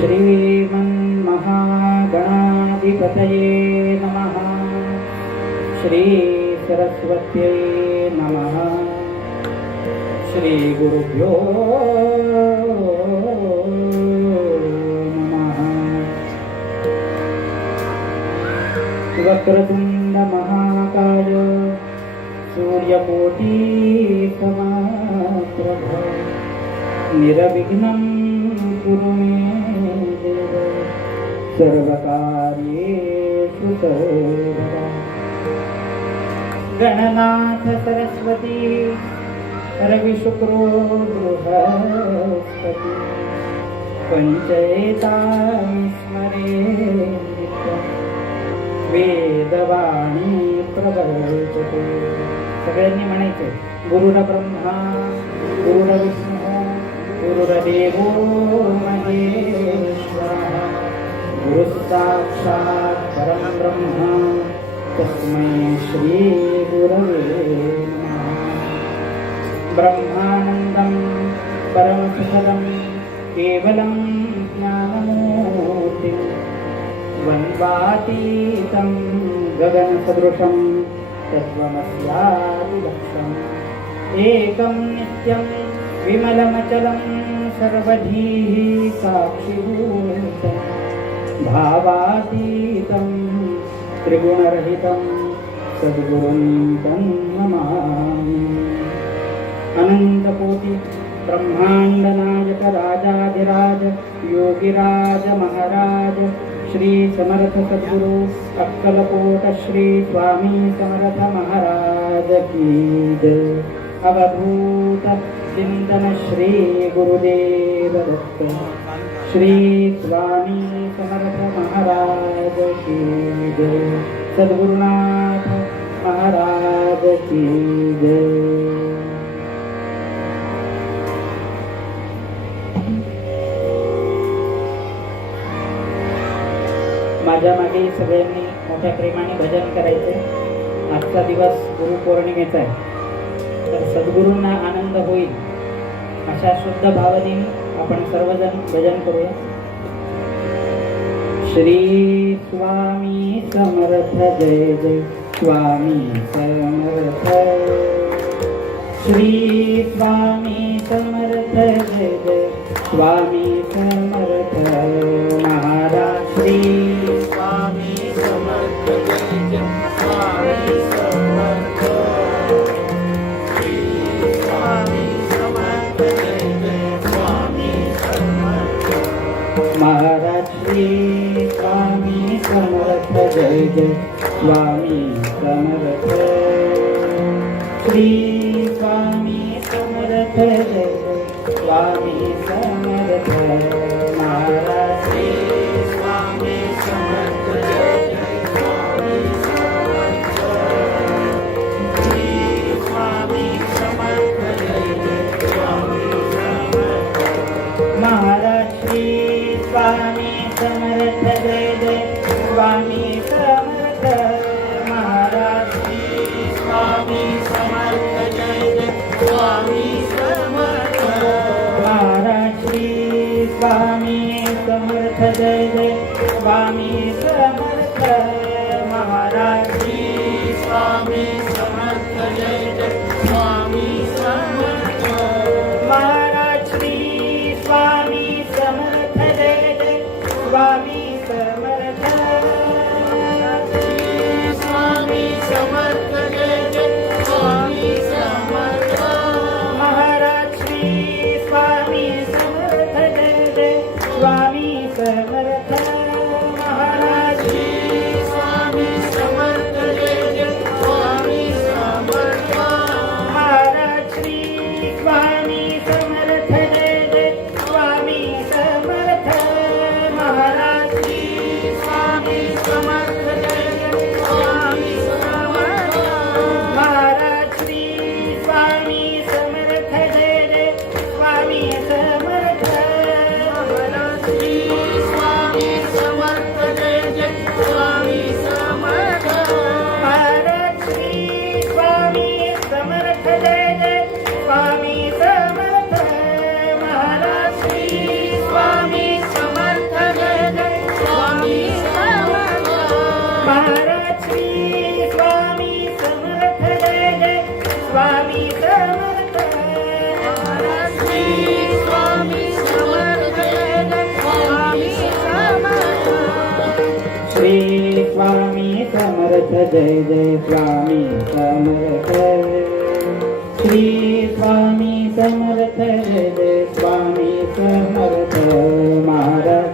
श्रीमन्महागणाधिपतये नमः। श्री सरस्वत्यै नमः। श्री गुरुभ्यो नमः। वक्रतुंड महाकाय सूर्यकोटि समप्रभ निर्विघ्नं कुरु मे देव सर्वकार्येषु सर्वदा। गणनाथ सरस्वती रविशुक्रो बृहस्पति पंचैतां स्मरेत् वेदवाणी प्रवर्तते। सगळ्यांनी म्हणायचं गुरुर्ब्रह्मा गुरुर्विष्णू गुरुर्देवो महेश्वरः गुरुसाक्षात् परं ब्रह्म तस्मै श्री गुरवे नमः। ब्रह्मानन्दं परमसुखदं केवलं ज्ञानमूर्तिं वन्दातीतं गगनसदृशं तत्त्वमस्यादिलक्ष्यम् एकं नित्यं विमलमचलं सर्वधीः साक्षिभूतं भावातीतं त्रिगुणरहितं सद्गुरुं तं नमामि। अनन्तकोटि ब्रह्माण्डनायक राजाधिराज योगिराज महाराज श्री समर्थ सद्गुरु अक्कलकोट श्री स्वामी समर्थ महाराज की जय। अवधूत चिंतन श्री गुरुदेव दत्त श्री स्वामी समर्थ महाराज की जय। सद्गुरुनाथ महाराज की जय। माझ्या मागे सगळ्यांनी मोठ्या प्रेमाने भजन करायचे। आजचा दिवस गुरुपौर्णिमेचा आहे, तर सद्गुरूंना आनंद होईल अशा शुद्ध भावनेने आपण सर्वजण भजन करूया। श्री स्वामी समर्थ जय जय स्वामी समर्थ। श्री स्वामी समर्थ जय जय स्वामी समर्थ महाराज। श्री स्वामी समर्थ जय जय स्वामी समर्थ। श्री स्वामी समर्थ जय जय स्वामी समर्थ महाराज। श्री स्वामी समर्थ जय जय स्वामी समर्थ। श्री स्वामी समर्थ जय जय स्वामी समर्थ महाराज। श्री स्वामी समर्थ जय जय स्वामी समर्थ। श्री स्वामी समर्थ जय जय स्वामी समर्थ महाराज। श्री स्वामी समर्थ जय जय स्वामी समर्थ महाराज। श्री स्वामी समर्थ जय जय स्वामी समर्थ महाराज। श्री स्वामी समर्थ जय जय स्वामी समर्थ महाराज। श्री स्वामी समर्थ जय जय स्वामी समर्थ महाराज। श्री स्वामी समर्थ जय जय स्वामी समर्थ। श्री स्वामी समर्थ जय जय स्वामी समर्थ महाराज। श्री स्वामी समर्थ जय जय स्वामी समर्थ महाराज। जय जय स्वामी समर्थ श्री स्वामी समर्थ जय जय स्वामी समर्थ महाराज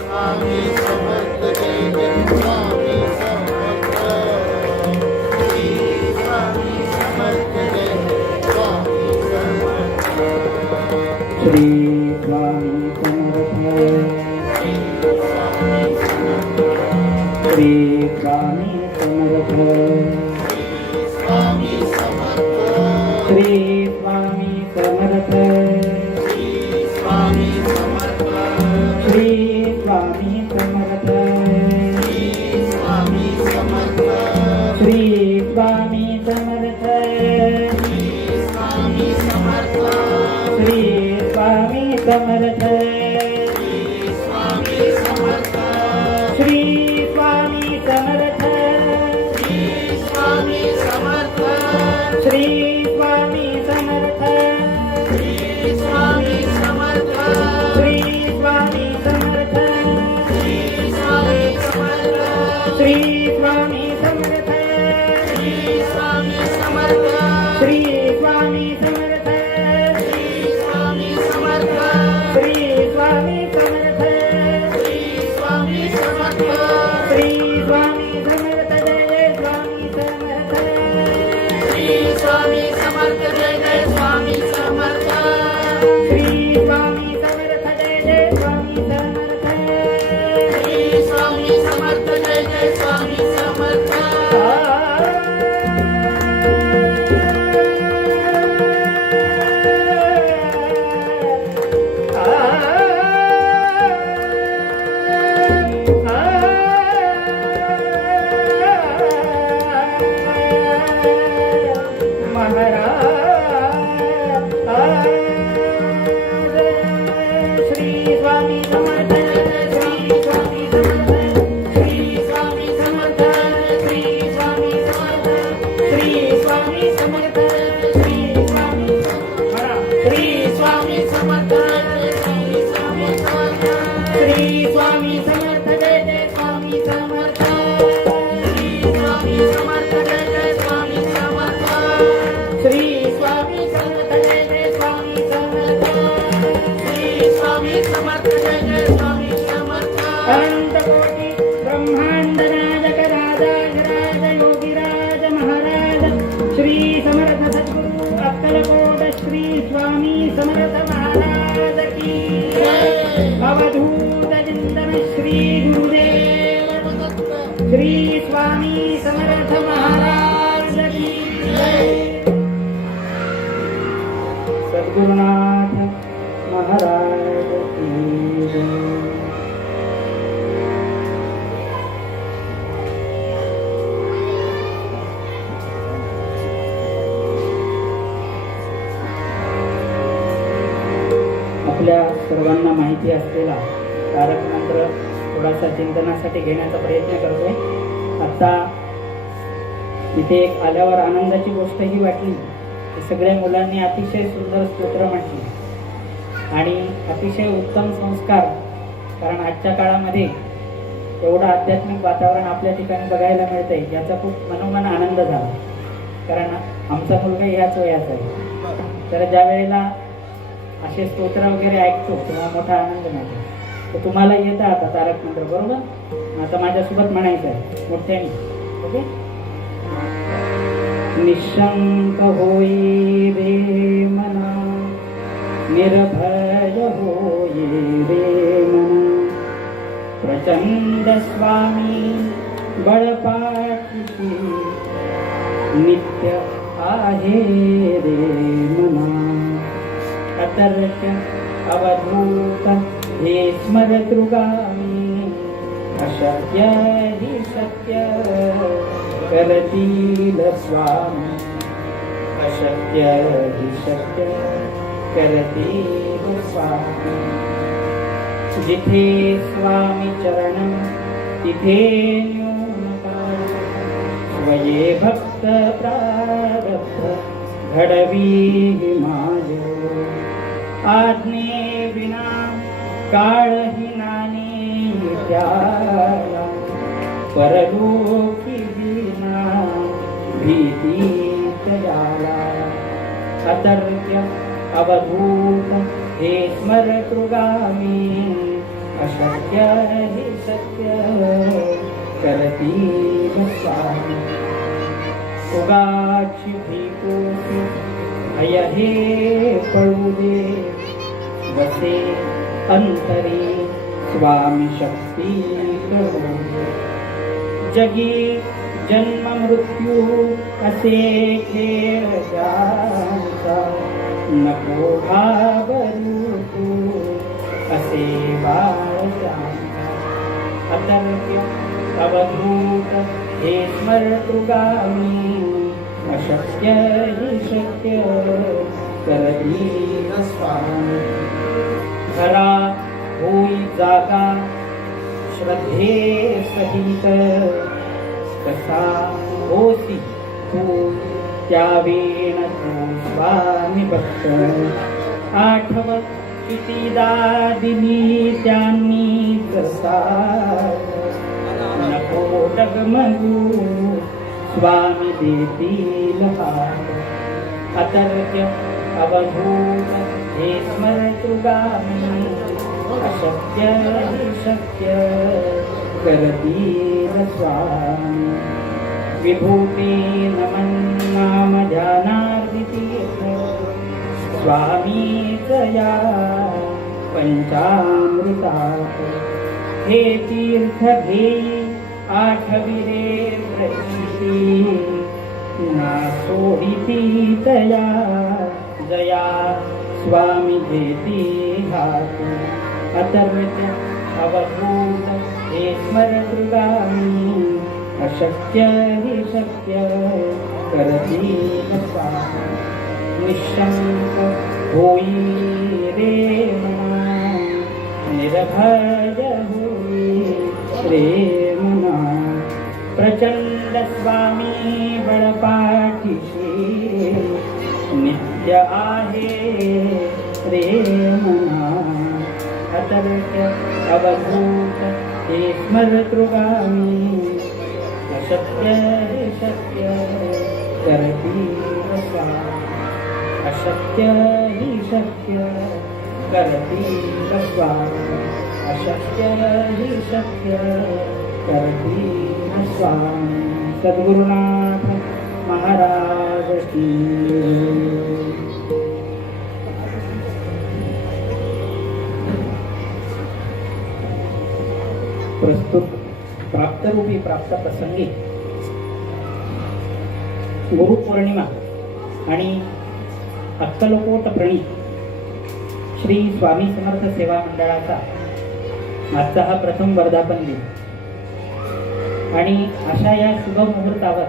स्वामी समर्थ जय जय स्वामी समर्थ श्री स्वामी समर्थ जय जय स्वामी समर्थ श्री स्वामी समर्थ श्री स्वामी समर्थ स्वामी समर्थ श्री स्वामी समर्थ स्वामी समर्थ श्री स्वामी समर्थ स्वामी समर्थ श्री स्वामी समर्थ स्वामी समर्थ श्री स्वामी समर्थ स्वामी समर्थ श्री स्वामी समर्थ स्वामी समर्थ श्री स्वामी समर्थ स्वामी समर्थ श्री स्वामी समर्थ स्वामी समर्थ श्री स्वामी समर्थ स्वामी समर्थ श्री स्वामी समर्थ स्वामी समर्थ श्री स्वामी समर्थ स्वामी समर्थ श्री स्वामी समर्थ जय जय स्वामी समर्थ स्वामी समर्थ जय जय स्वामी समर्थ श्री स्वामी समर्थ जय जय स्वामी समर्थ स्वामी समर्थ जय जय स्वामी समर्थ श्री स्वामी समर्थ श्री स्वामी समर्थ श्री स्वामी समर्थ श्री स्वामी समर्थ श्री स्वामी समर्थ श्री स्वामी श्री स्वामी समर्थ श्री स्वामी समर्थ श्री स्वामी समर्थ जय जय स्वामी समर्थ स्वामी समर्थ जय जय स्वामी समर्थ श्री स्वामी समर्थ जय जय स्वामी समर्थ स्वामी समर्थ जय जय स्वामी समर्थ अनंत कोटि ब्रह्मांड नायक राजाधिराज योगिराज महाराज श्री समर्थ सद्गुरु अक्कलकोट श्री स्वामी समर्थ महाराज की अवधूत चिंतन श्री गुरुदेव श्री स्वामी समर्थ महाराज की सद्गुरुनाथ महाराज की जय। आपल्या सर्वांना माहिती असलेला तारक मंत्र थोडासा चिंतनासाठी घेण्याचा प्रयत्न करतोय. आता इथे एक आल्यावर आनंदाची गोष्ट ही वाटली की सगळ्या मुलांनी अतिशय सुंदर स्तोत्र म्हटली आणि अतिशय उत्तम संस्कार. कारण आजच्या काळामध्ये एवढं आध्यात्मिक वातावरण आपल्या ठिकाणी बघायला मिळतंय याचा खूप मनोमन आनंद झाला. कारण आमचा मुलगा ह्याच वयाचा आहे. तर ज्या वेळेला असे स्तोत्र वगैरे ऐकतो तेव्हा मोठा आनंद मिळतो. तर तुम्हाला येतं आता तारक मंत्र बरोबर. आता माझ्यासोबत म्हणायचं आहे मोठ्याने. ओके. निशंक होई रे मना निर्भय होई रे मना प्रचंड स्वामी बळपाठी नित्य आहे रे मना अतर्क अवधूत हे स्मरतृगामी अशक्य हि शक्य करतील स्वामी अशक्य हि शक्य करतील स्वामी जिथे स्वामी चरण तिथे न्यूनता स्वये भक्त प्रारब्ध घडवी माझ आज्ञे विना काळही नाने त्याला परलोकी भीतीत जाला अतर्क्य अवधूत हे स्मरतृगामी अशक्य हि सत्य करती स्वामी उगाची भीकोसी भय हे पळू दे बसे अंतरी स्वामी शक्ती करू जगी जन्म मृत्यू असे खेळ ज्यांचा नको घाबरू तू असे बाळ ज्यांचा अतर्क्य अवधूत हे स्मरतृगामी अशक्य हि शक्य करती स्वामी घरा होई जागा श्रद्धे सहित कसा होसी तू त्यावेन तू स्वामी भक्त आठवत कितीदा दिली त्यांनी जसा नको डगमगू स्वामी देतील हात अतर्क्य अवधूत हे स्मरतृगामी अशक्य हि शक्य करतील स्वामी विभूती नमन नाम ध्यानार्दितीर्थ स्वामीच या पंचामृतात हे तीर्थ घेई आठविरे प्रचिती ना सोडिती तया जया स्वामी घेती हाती अतर्क्य अवधूत हे स्मरतृगामी अशक्य हि शक्य करती स्वामी निशंक होई रे मना निर्भय होई रे मना प्रचंड स्वामी बळपाठीशी नित्य आहे रे मना अतर्क्य अवधूत हे स्मरतृगामी अशक्य हि शक्य करती स्वामी अशक्य हि शक्य करती स्वामी अशक्य हि शक्य करती स्वामी सद्गुरुनाथ महाराज की प्रस्तुत प्राप्तरूपी प्राप्त प्रसंगी गुरुपौर्णिमा आणि अक्कलकोट प्रणीत श्री स्वामी समर्थ सेवा मंडळाचा आजचा हा प्रथम वर्धापन दिन आणि अशा या शुभ मुहूर्तावर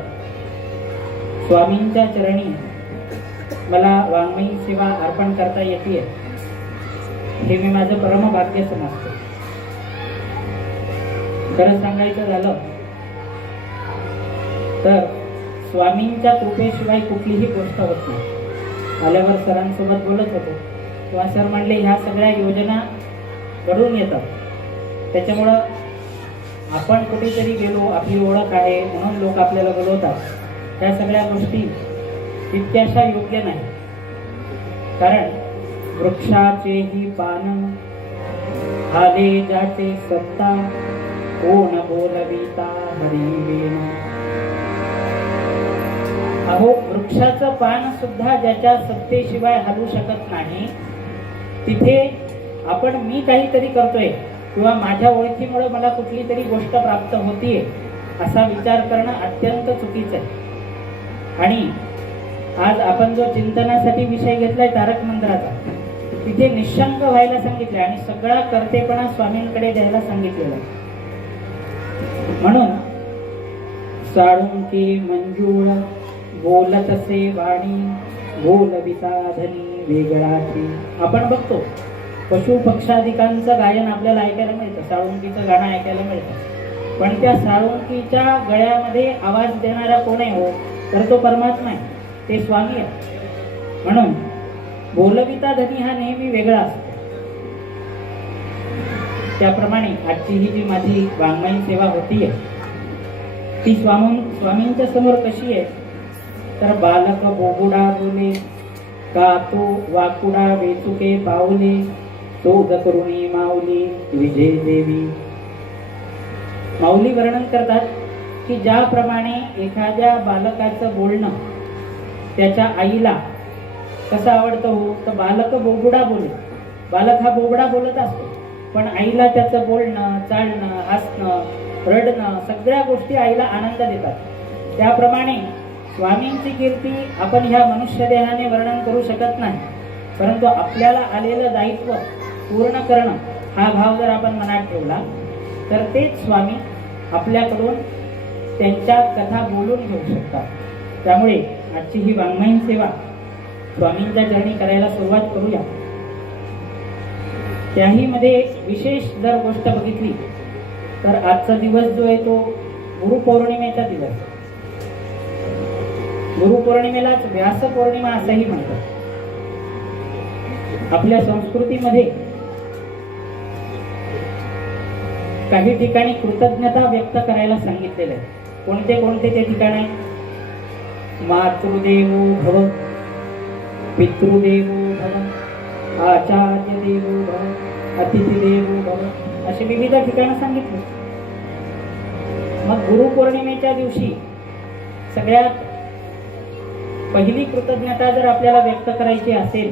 स्वामींच्या चरणी मला वाङ्मयी सेवा अर्पण करता येते हे मी माझं परमभाग्य समजतो. खरं सांगायचं झालं तर स्वामींच्या कृपेशिवाय कुठलीही गोष्ट होत नाही. आल्यावर सरांसोबत बोलत होतो तेव्हा सर म्हणले ह्या सगळ्या योजना घडून येतात, त्याच्यामुळं आपण कुठेतरी गेलो आपली ओळख आहे म्हणून लोक आपल्याला बोलवतात. ह्या सगळ्या गोष्टी तितक्याशा योग्य नाही. कारण वृक्षाचेही पान हाले ज्याचे सत्ता कोण बोलविता हरिवेण. अहो वृक्षाचं पान सुद्धा ज्याच्या सत्तेशिवाय हलू शकत नाही तिथे आपण मी काहीतरी करतोय किंवा माझ्या ओळखीमुळे मला कुठली तरी गोष्ट प्राप्त होतीये असा विचार करणं अत्यंत चुकीचं आहे. आणि आज आपण जो चिंतनासाठी विषय घेतलाय तारक मंत्राचा तिथे निशंक व्हायला सांगितलंय आणि सगळा कर्तेपणा स्वामींकडे द्यायला सांगितलेला आहे. म्हणून साळुंकी मंजूळ बोलतसे वाणी बोलविता धनी वेगळाची. आपण बघतो पशु पक्षादिकांचं गायन आपल्याला ऐकायला मिळतं, साळुंकीचं गाणं ऐकायला मिळतं, पण त्या साळुंकीच्या गळ्यामध्ये आवाज देणारा कोण आहे हो तर तो परमात्मा आहे, ते स्वामी आहे. म्हणून बोलविता धनी हा नेहमी वेगळा असतो. त्याप्रमाणे आजची ही जी माझी वाङ्मयी सेवा होतीये ती स्वामींच्या समोर कशी आहे तर बालक बोबुडा बोले, का तो वाकुडा वेचुके पावले, शोध करुणी माऊली विजय देवी. माऊली वर्णन करतात की ज्याप्रमाणे एखाद्या बालकाचं बोलणं त्याच्या आईला कसं आवडतं हो, तर बालक बोबडा बोले, बालक हा बोबडा बोलत असतो, पण आईला त्याचं बोलणं, चालणं, हसणं, रडणं सगळ्या गोष्टी आईला आनंद देतात. त्याप्रमाणे स्वामींची कीर्ती आपण ह्या मनुष्य देहाने वर्णन करू शकत नाही, परंतु आपल्याला आलेलं दायित्व पूर्ण करणं हा भाव जर आपण मनात ठेवला तर तेच स्वामी आपल्याकडून त्यांच्या कथा बोलून घेऊ शकतात. त्यामुळे आजची ही वाङ्मयीन सेवा स्वामींच्या चरणी करायला सुरुवात करूया. त्याही मध्ये विशेष जर गोष्ट बघितली तर आजचा दिवस जो आहे तो गुरुपौर्णिमेचा दिवस. गुरुपौर्णिमेलाच व्यास पौर्णिमा असंही म्हणतात. आपल्या संस्कृतीमध्ये काही ठिकाणी कृतज्ञता व्यक्त करायला सांगितलेलं आहे. कोणते कोणते ते ठिकाण आहे? मातृदेवो भव, पितृदेवो भव, आचार्य देवो भव, अतिथी देवो भव, अशी विविध ठिकाणं सांगितली. मग गुरुपौर्णिमेच्या दिवशी सगळ्यात पहिली कृतज्ञता जर आपल्याला व्यक्त करायची असेल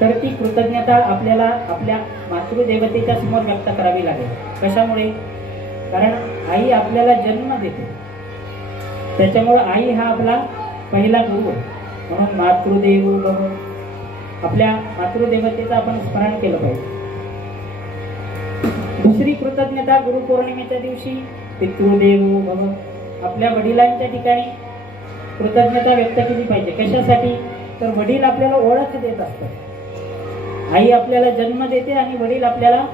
तर ती कृतज्ञता आपल्याला आपल्या मातृदेवतेच्या समोर व्यक्त करावी लागेल. कशामुळे? कारण आई आपल्याला जन्म देते, त्याच्यामुळे आई हा आपला पहिला गुरु आहे. म्हणून मातृदेवो भव, आपल्या मातृदेवतेचं आपण स्मरण केलं पाहिजे. दुसरी कृतज्ञता गुरुपौर्णिमेच्या दिवशी पितृदेवो भव, आपल्या वडिलांच्या ठिकाणी कृतज्ञता व्यक्त केली पाहिजे. कशासाठी? तर वडील आपल्याला ओळख देत असतात. आई आपल्याला जन्म देते आणि वडील आपल्याला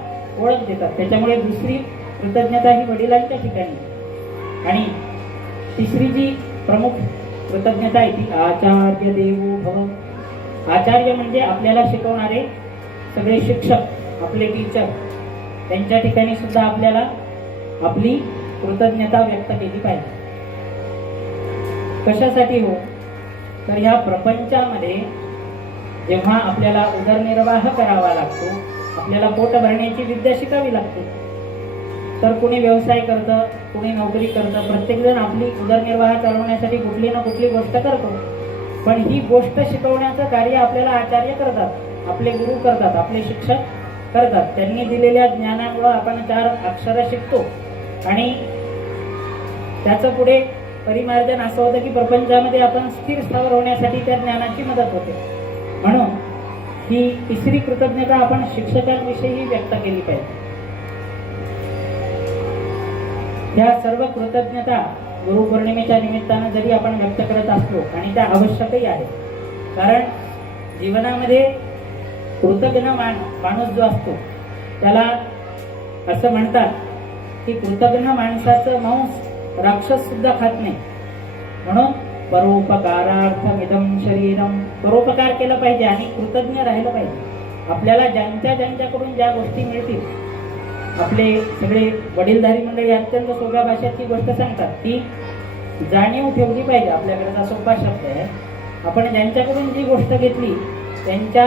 ओळख देतात, त्याच्यामुळे दुसरी कृतज्ञता ही वडिलांच्या ठिकाणी. आणि तिसरी जी प्रमुख कृतज्ञता आहे ती आचार्य देवो भव. आचार्य म्हणजे आपल्याला शिकवणारे सगळे शिक्षक, आपले टीचर, त्यांच्या ठिकाणी सुद्धा आपल्याला आपली कृतज्ञता व्यक्त केली पाहिजे. कशासाठी हो? तर ह्या प्रपंचामध्ये जेव्हा आपल्याला उदरनिर्वाह करावा लागतो, आपल्याला पोट भरण्याची विद्या शिकावी लागते. तर कुणी व्यवसाय करतं, कुणी नोकरी करतं, प्रत्येकजण आपली उदरनिर्वाह चालवण्यासाठी कुठली ना कुठली गोष्ट करतो. पण ही गोष्ट शिकवण्याचं कार्य आपल्याला आचार्य करतात, आपले गुरु करतात, आपले शिक्षक करतात. त्यांनी दिलेल्या ज्ञानामुळे आपण 4 अक्षरं शिकतो आणि त्याचं पुढे परिमार्जन असं होतं की प्रपंचामध्ये आपण स्थिर स्थावर होण्यासाठी त्या ज्ञानाची मदत होते. म्हणून ही तिसरी कृतज्ञता आपण शिक्षकांविषयी व्यक्त केली पाहिजे. ह्या सर्व कृतज्ञता गुरुपौर्णिमेच्या निमित्तानं जरी आपण व्यक्त करत असलो आणि त्या आवश्यकही आहेत, कारण जीवनामध्ये कृतज्ञ माणूस जो असतो त्याला असं म्हणतात की कृतज्ञ माणसाचं मांस राक्षस सुद्धा खात नाही. म्हणून परोपकारार्थमिदं शरीरम, परोपकार केला पाहिजे आणि कृतज्ञ राहिलं पाहिजे. आपल्याला ज्यांच्याकडून ज्या गोष्टी मिळतील, आपले सगळे वडीलधारी मंडळी अत्यंत सोप्या भाषेत ती गोष्ट सांगतात, ती जाणीव ठेवली पाहिजे. आपल्याकडे सोपा शब्द आहे. आपण ज्यांच्याकडून जी गोष्ट घेतली त्यांच्या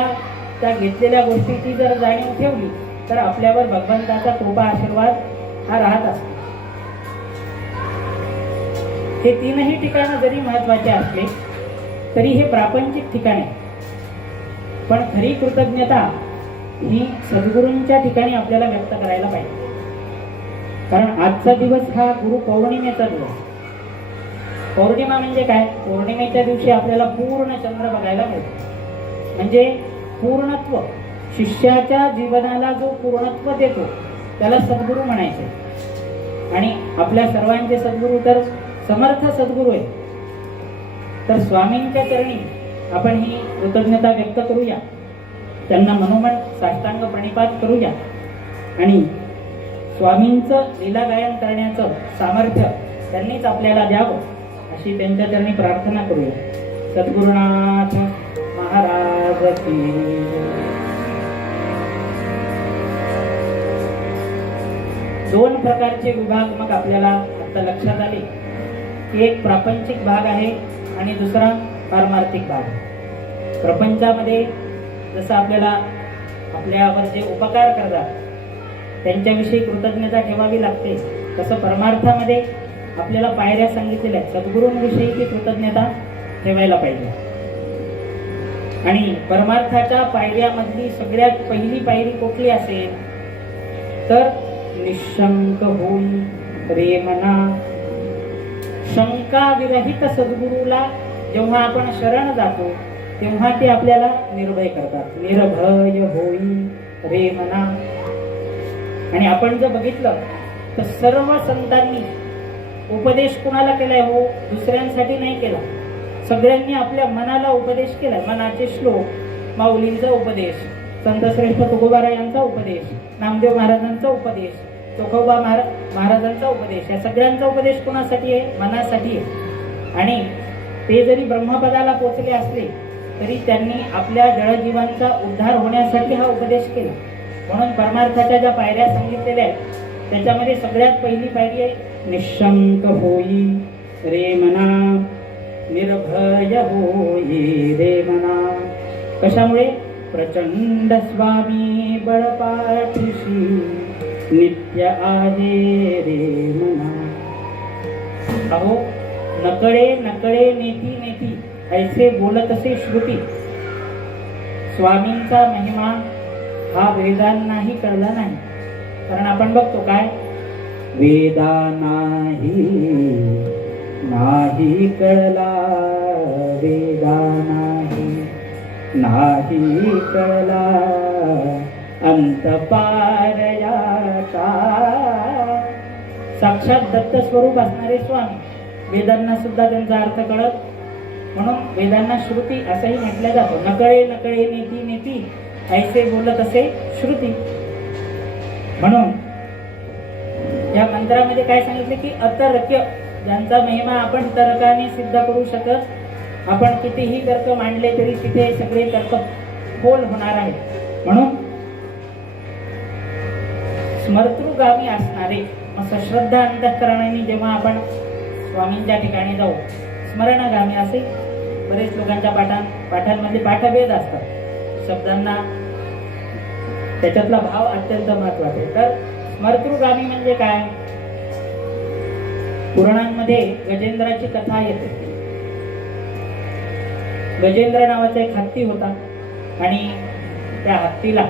त्या घेतलेल्या गोष्टीची जर जाणीव ठेवली तर आपल्यावर भगवंताचा कृपा आशीर्वाद हा राहत असतो. हे तीनही ठिकाणं जरी महत्वाचे असले तरी हे प्रापंचिक ठिकाण आहे. पण खरी कृतज्ञता ही सद्गुरूंच्या ठिकाणी आपल्याला व्यक्त करायला पाहिजे. कारण आजचा दिवस हा गुरु पौर्णिमेचा दिवस. पौर्णिमा म्हणजे काय? पौर्णिमेच्या दिवशी आपल्याला पूर्ण चंद्र बघायला मिळतो. म्हणजे पूर्णत्व, शिष्याच्या जीवनाला जो पूर्णत्व देतो त्याला सद्गुरू म्हणायचे. आणि आपल्या सर्वांचे सद्गुरू तर समर्थ सद्गुरू आहे. तर स्वामींच्या चरणी आपण ही कृतज्ञता व्यक्त करूया, त्यांना मनोमन साष्टांग प्रणिपात करूया आणि स्वामींचं लीला गायन करण्याचं सामर्थ्य त्यांनीच आपल्याला द्यावं अशी त्यांच्या चरणी प्रार्थना करूया. सद्गुरुनाथ महाराज की. दोन प्रकारचे विभाग मग आपल्याला आता लक्षात आले की एक प्रापंचिक भाग आहे आणि दुसरा पारमार्थिक भाग. प्रपंचामध्ये जसं आपल्याला आपल्यावर जे उपकार करतात त्यांच्याविषयी कृतज्ञता ठेवावी लागते, तसं परमार्थामध्ये आपल्याला पायऱ्या सांगितलेल्या आहेत, सद्गुरूंविषयीची कृतज्ञता ठेवायला पाहिजे. आणि परमार्थाच्या पायऱ्यामधली सगळ्यात पहिली पायरी कुठली असेल तर निशंक होई रे मना. शंका विरहित सद्गुरूला जेव्हा आपण शरण जातो तेव्हा ते आपल्याला निर्भय करतात. निर्भय होई रे मना. आणि आपण जर बघितलं तर सर्व संतांनी उपदेश कुणाला केलाय हो? दुसऱ्यांसाठी नाही केला. सगळ्यांनी आपल्या मनाला उपदेश केलाय. मनाचे श्लोक, माऊलींचा उपदेश, संतश्रेष्ठ तुकोबाराय यांचा उपदेश, नामदेव महाराजांचा उपदेश, चोखोबा महाराजांचा उपदेश, या सगळ्यांचा उपदेश कोणासाठी आहे? मनासाठी आहे. आणि ते जरी ब्रह्मपदाला पोचले असले तरी त्यांनी आपल्या जडजीवांचा उद्धार होण्यासाठी हा उपदेश केला. म्हणून परमार्थाच्या ज्या पायऱ्या सांगितलेल्या आहेत त्याच्यामध्ये सगळ्यात पहिली पायरी आहे निशंक होई रे मना. निर्भय होई रे मना. कशामुळे? प्रचंड स्वामी बळपाठीशी नित्य आहे रे मना. अहो नकळे नकळे नेती नेती ऐसे बोलत असे श्रुती. स्वामींचा महिमा हा वेदांनाही कळला नाही. कारण आपण बघतो काय, वेदांनाही नाही कळला, वेदांनाही नाही कळला अंत पारयाचा. साक्षात दत्त स्वरूप असणारे स्वामी वेदांना सुद्धा त्यांचा अर्थ कळत, म्हणून वेदांना श्रुती असंही म्हटलं जातं. नकळे नकळे नेती नेती ऐसे बोलत असे श्रुती. म्हणून या मंत्रामध्ये काय सांगितले की अतर्क्य, ज्यांचा महिमा आपण तर्काने सिद्ध करू शकत, आपण कितीही तर्क मांडले तरी तिथे सगळे तर्क फोल होणार आहे. म्हणून स्मर्तृगामी असणारे सश्रद्धा अंतःकरणाने जेव्हा आपण स्वामींच्या ठिकाणी जाऊ, स्मरणगामी असे बरेच लोकांच्या पाठांमध्ये पाठभेद असतात. शब्दांना त्याच्यातला भाव अत्यंत महत्वाचा आहे. तर स्मर्तृगामी म्हणजे काय? पुराणांमध्ये गजेंद्राची कथा येते. गजेंद्र नावाचा एक हत्ती होता आणि त्या हत्तीला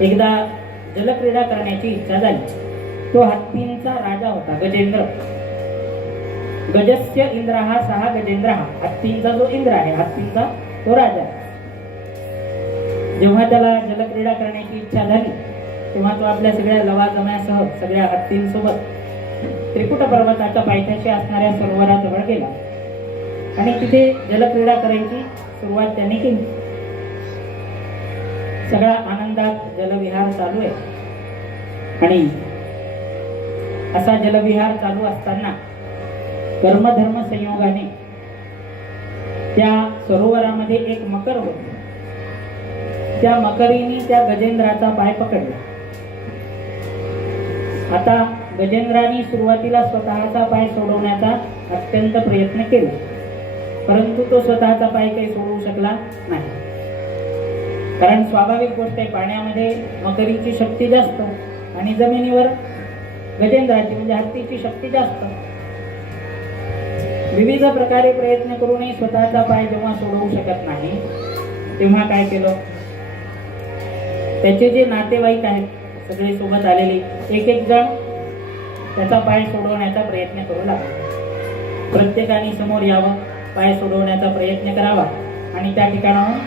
एकदा जलक्रीडा करण्याची इच्छा झाली. तो हत्तींचा राजा होता गजेंद्र. गजस्य इंद्र हा सहा गजेंद्र, हा हत्तींचा जो इंद्र आहे, हत्तींचा तो राजा. जेव्हा त्याला जलक्रीडा करण्याची इच्छा झाली तेव्हा तो आपल्या सगळ्या लवाजम्यासह सगळ्या हत्तींसोबत त्रिकुट पर्वताच्या पायथ्याशी असणाऱ्या सरोवराजवळ गेला आणि तिथे जलक्रीडा करायची सुरुवात त्याने केली. सगळा आनंदात जलविहार चालू आहे. आणि असा जलविहार चालू असताना कर्मधर्म संयोगाने त्या सरोवरामध्ये एक मकर होती. त्या मकरीने त्या गजेंद्राचा पाय पकडला. आता गजेंद्राने सुरुवातीला स्वतःचा पाय सोडवण्याचा अत्यंत प्रयत्न केला, परंतु तो स्वतःचा पाय काही सोडवू शकला नाही. कारण स्वाभाविक गोष्ट आहे, पाण्यामध्ये मकरीची शक्ती जास्त आणि जमिनीवर गजेंद्राची म्हणजे हत्तीची शक्ती जास्त. विविध प्रकारे प्रयत्न करूनही स्वतःचा पाय जेव्हा सोडवू शकत नाही तेव्हा काय केलं, त्याचे जे नातेवाईक आहेत सगळे सोबत आलेले एक एक जण त्याचा पाय सोडवण्याचा प्रयत्न करू लागले. प्रत्येकाने समोर यावं, पाय सोडवण्याचा प्रयत्न करावा आणि त्या ठिकाणाहून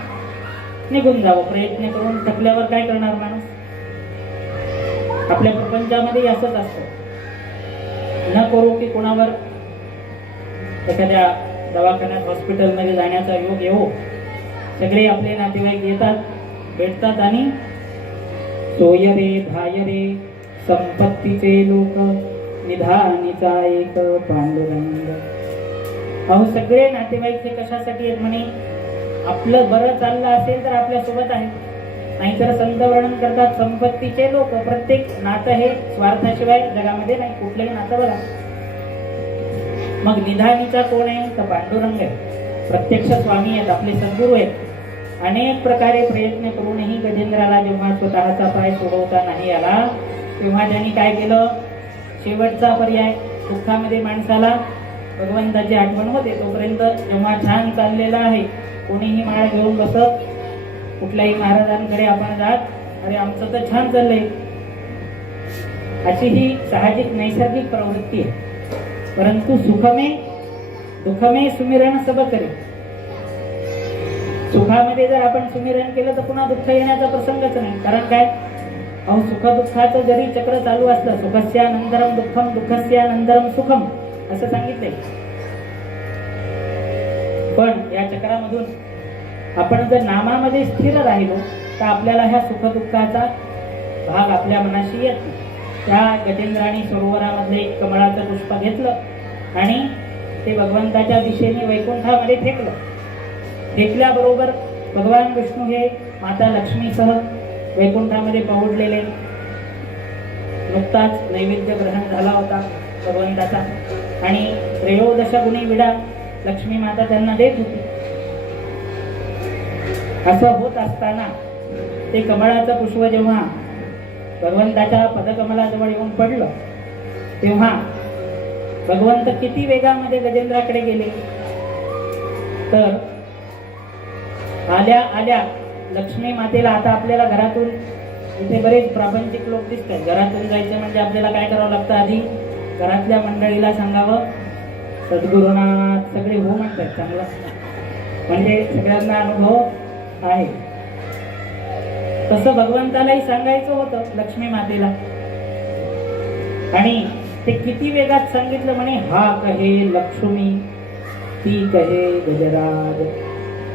निघून जावं. प्रयत्न करून थकल्यावर काय करणार माणूस? आपल्या प्रपंचामध्ये असंच असतं. न करू की कोणावर एखाद्या दवाखान्यात हॉस्पिटलमध्ये जाण्याचा योग येवो, सगळे आपले नातेवाईक येतात, भेटतात आणि सोय रे धाय रे संपत्तीचे लोक निधानीचा एक पांडुरंग. अहो सगळे नातेवाईक हे कशासाठी आहेत म्हणे? आपलं बरं चाललं असेल तर आपल्या सोबत आहे, नाहीतर संत वर्णन करतात संपत्तीचे लोक. प्रत्येक नातं हे स्वार्थाशिवाय जगामध्ये नाही, कुठलंही नातं बघा. मग निधानीचा कोण आहे तर पांडुरंग आहे, प्रत्यक्ष स्वामी आहेत, आपले सद्गुरू आहेत. अनेक प्रकारे प्रयत्न करूनही गजेंद्राला जेव्हा स्वतःचा पाय सोडवता नाही आला तेव्हा त्यांनी काय केलं, शेवटचा पर्याय, दुःखामध्ये माणसाला भगवंताची आठवण होते तोपर्यंत जेव्हा छान चाललेला आहे, कोणीही माळा घेऊन बसत, कुठल्याही महाराजांकडे आपण जात, अरे आमचं तर छान चाललंय, अशी ही साहजिक नैसर्गिक प्रवृत्ती आहे. परंतु सुखमे दुःखमे सुमिरण सब करे, सुखामध्ये जर आपण सुमिरण केलं तर पुन्हा दुःख येण्याचा प्रसंगच नाही. कारण काय, अहो सुख दुःखाचं जरी चक्र चालू असलं, सुखस्यानंतरम दुःखम दुःखस्यानंतरम सुखम असं सांगितलंय, पण या चक्रामधून आपण जर नामामध्ये स्थिर राहिलो तर आपल्याला ह्या सुखदुःखाचा भाग आपल्या मनाशी येत नाही. त्या गजेंद्राने सरोवरामधले एक कमळाचं पुष्प घेतलं आणि ते भगवंताच्या दिशेने वैकुंठामध्ये फेकलं. फेकल्याबरोबर भगवान विष्णू हे माता लक्ष्मीसह वैकुंठामध्ये पहुडलेले, नुकताच नैवेद्य ग्रहण झाला होता भगवंताचा आणि त्रयोदश गुणी विडा लक्ष्मी माता त्यांना देत होती. असं होत असताना ते कमळाचं पुष्प जेव्हा भगवंताच्या पदकमलाजवळ येऊन पडलं तेव्हा भगवंत किती वेगामध्ये गजेंद्राकडे गेले, तर आल्या आल्या लक्ष्मी मातेला, आता आपल्याला घरातून इथे बरेच प्रापंचिक लोक दिसतात, घरातून जायचं म्हणजे आपल्याला काय करावं लागतं, आधी घरातल्या मंडळीला सांगावं सद्गुरुनाथ, सगळे हो म्हणतात, चांगलं म्हणजे सगळ्यांना अनुभव आहे. तसं भगवंतालाही सांगायचं होतं लक्ष्मी मातेला, आणि ते किती वेगात सांगितलं म्हणे, हा कहे लक्ष्मी ती कहे गजराज,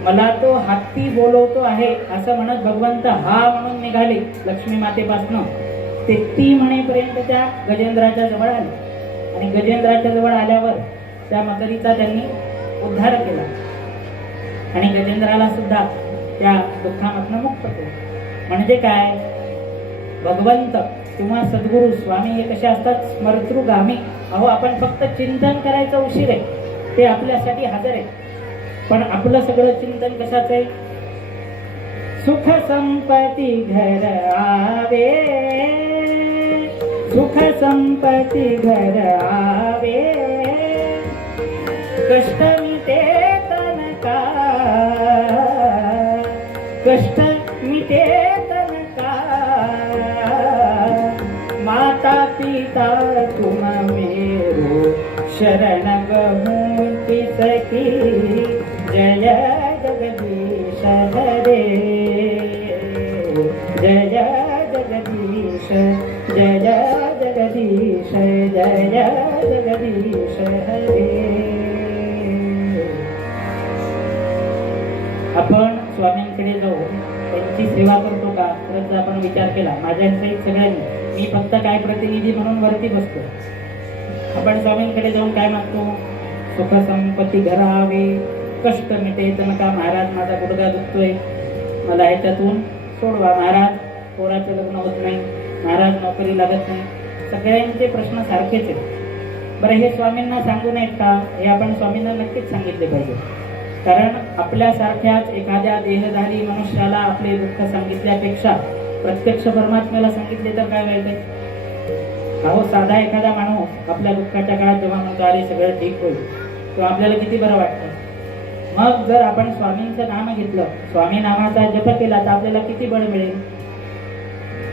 मला तो हत्ती बोलवतो आहे असं म्हणत भगवंत हा म्हणून निघाले लक्ष्मी मातेपासनं ते ती म्हणेपर्यंत त्या गजेंद्राच्या जवळ आले. आणि गजेंद्राच्या जवळ आल्यावर त्या मकरीचा त्यांनी उद्धार केला आणि गजेंद्राला सुद्धा त्या दुःखामधनं मुक्त केलं. म्हणजे काय, भगवंत किंवा सद्गुरू स्वामी हे कसे असतात, स्मर्तृगामी. अहो आपण फक्त चिंतन करायचं उशीर आहे, ते आपल्यासाठी हजर आहे, पण आपलं सगळं चिंतन कशाचं आहे, सुख संपत्ती घर आवे, सुख संपत्ती घर आवे, कष्ट मिटे तन का, कष्ट मिटे तन का, माता पिता तुम मेरो शरण गहूँ सखी, जय जगदीश हरे, जय जगदीश, जय जगदीश, जय जगदीश हरे. आपण स्वामींकडे जाऊन त्यांची सेवा करतो का, खरंच आपण विचार केला माझ्या सहित सगळ्यांनी, मी फक्त काय प्रतिनिधी म्हणून वरती बसतो. आपण स्वामींकडे जाऊन काय मागतो, सुख संपत्ती घरावे, कष्ट मिटे तन का, महाराज माझा गुडघा दुखतोय, मला ह्याच्यातून सोडवा, महाराज पोराचं लग्न होत नाही, महाराज नोकरी लागत नाही. सगळ्यांचे प्रश्न सारखेच आहेत. बरं हे स्वामींना सांगू नयेत का, हे आपण स्वामींना नक्कीच सांगितले पाहिजे. कारण आपल्यासारख्याच एखाद्या देहधारी मनुष्याला आपले दुःख सांगितल्यापेक्षा प्रत्यक्ष परमात्म्याला सांगितले तर काय वाईट आहे. अहो साधा एखादा माणूस आपल्या दुःखाच्या काळात जेव्हा म्हणतो अरे सगळं ठीक होईल, तेव्हा आपल्याला किती बरं वाटतं. मग जर आपण स्वामींचं नाम घेतलं, स्वामी नामाचा जप केला तर आपल्याला किती बळ मिळेल.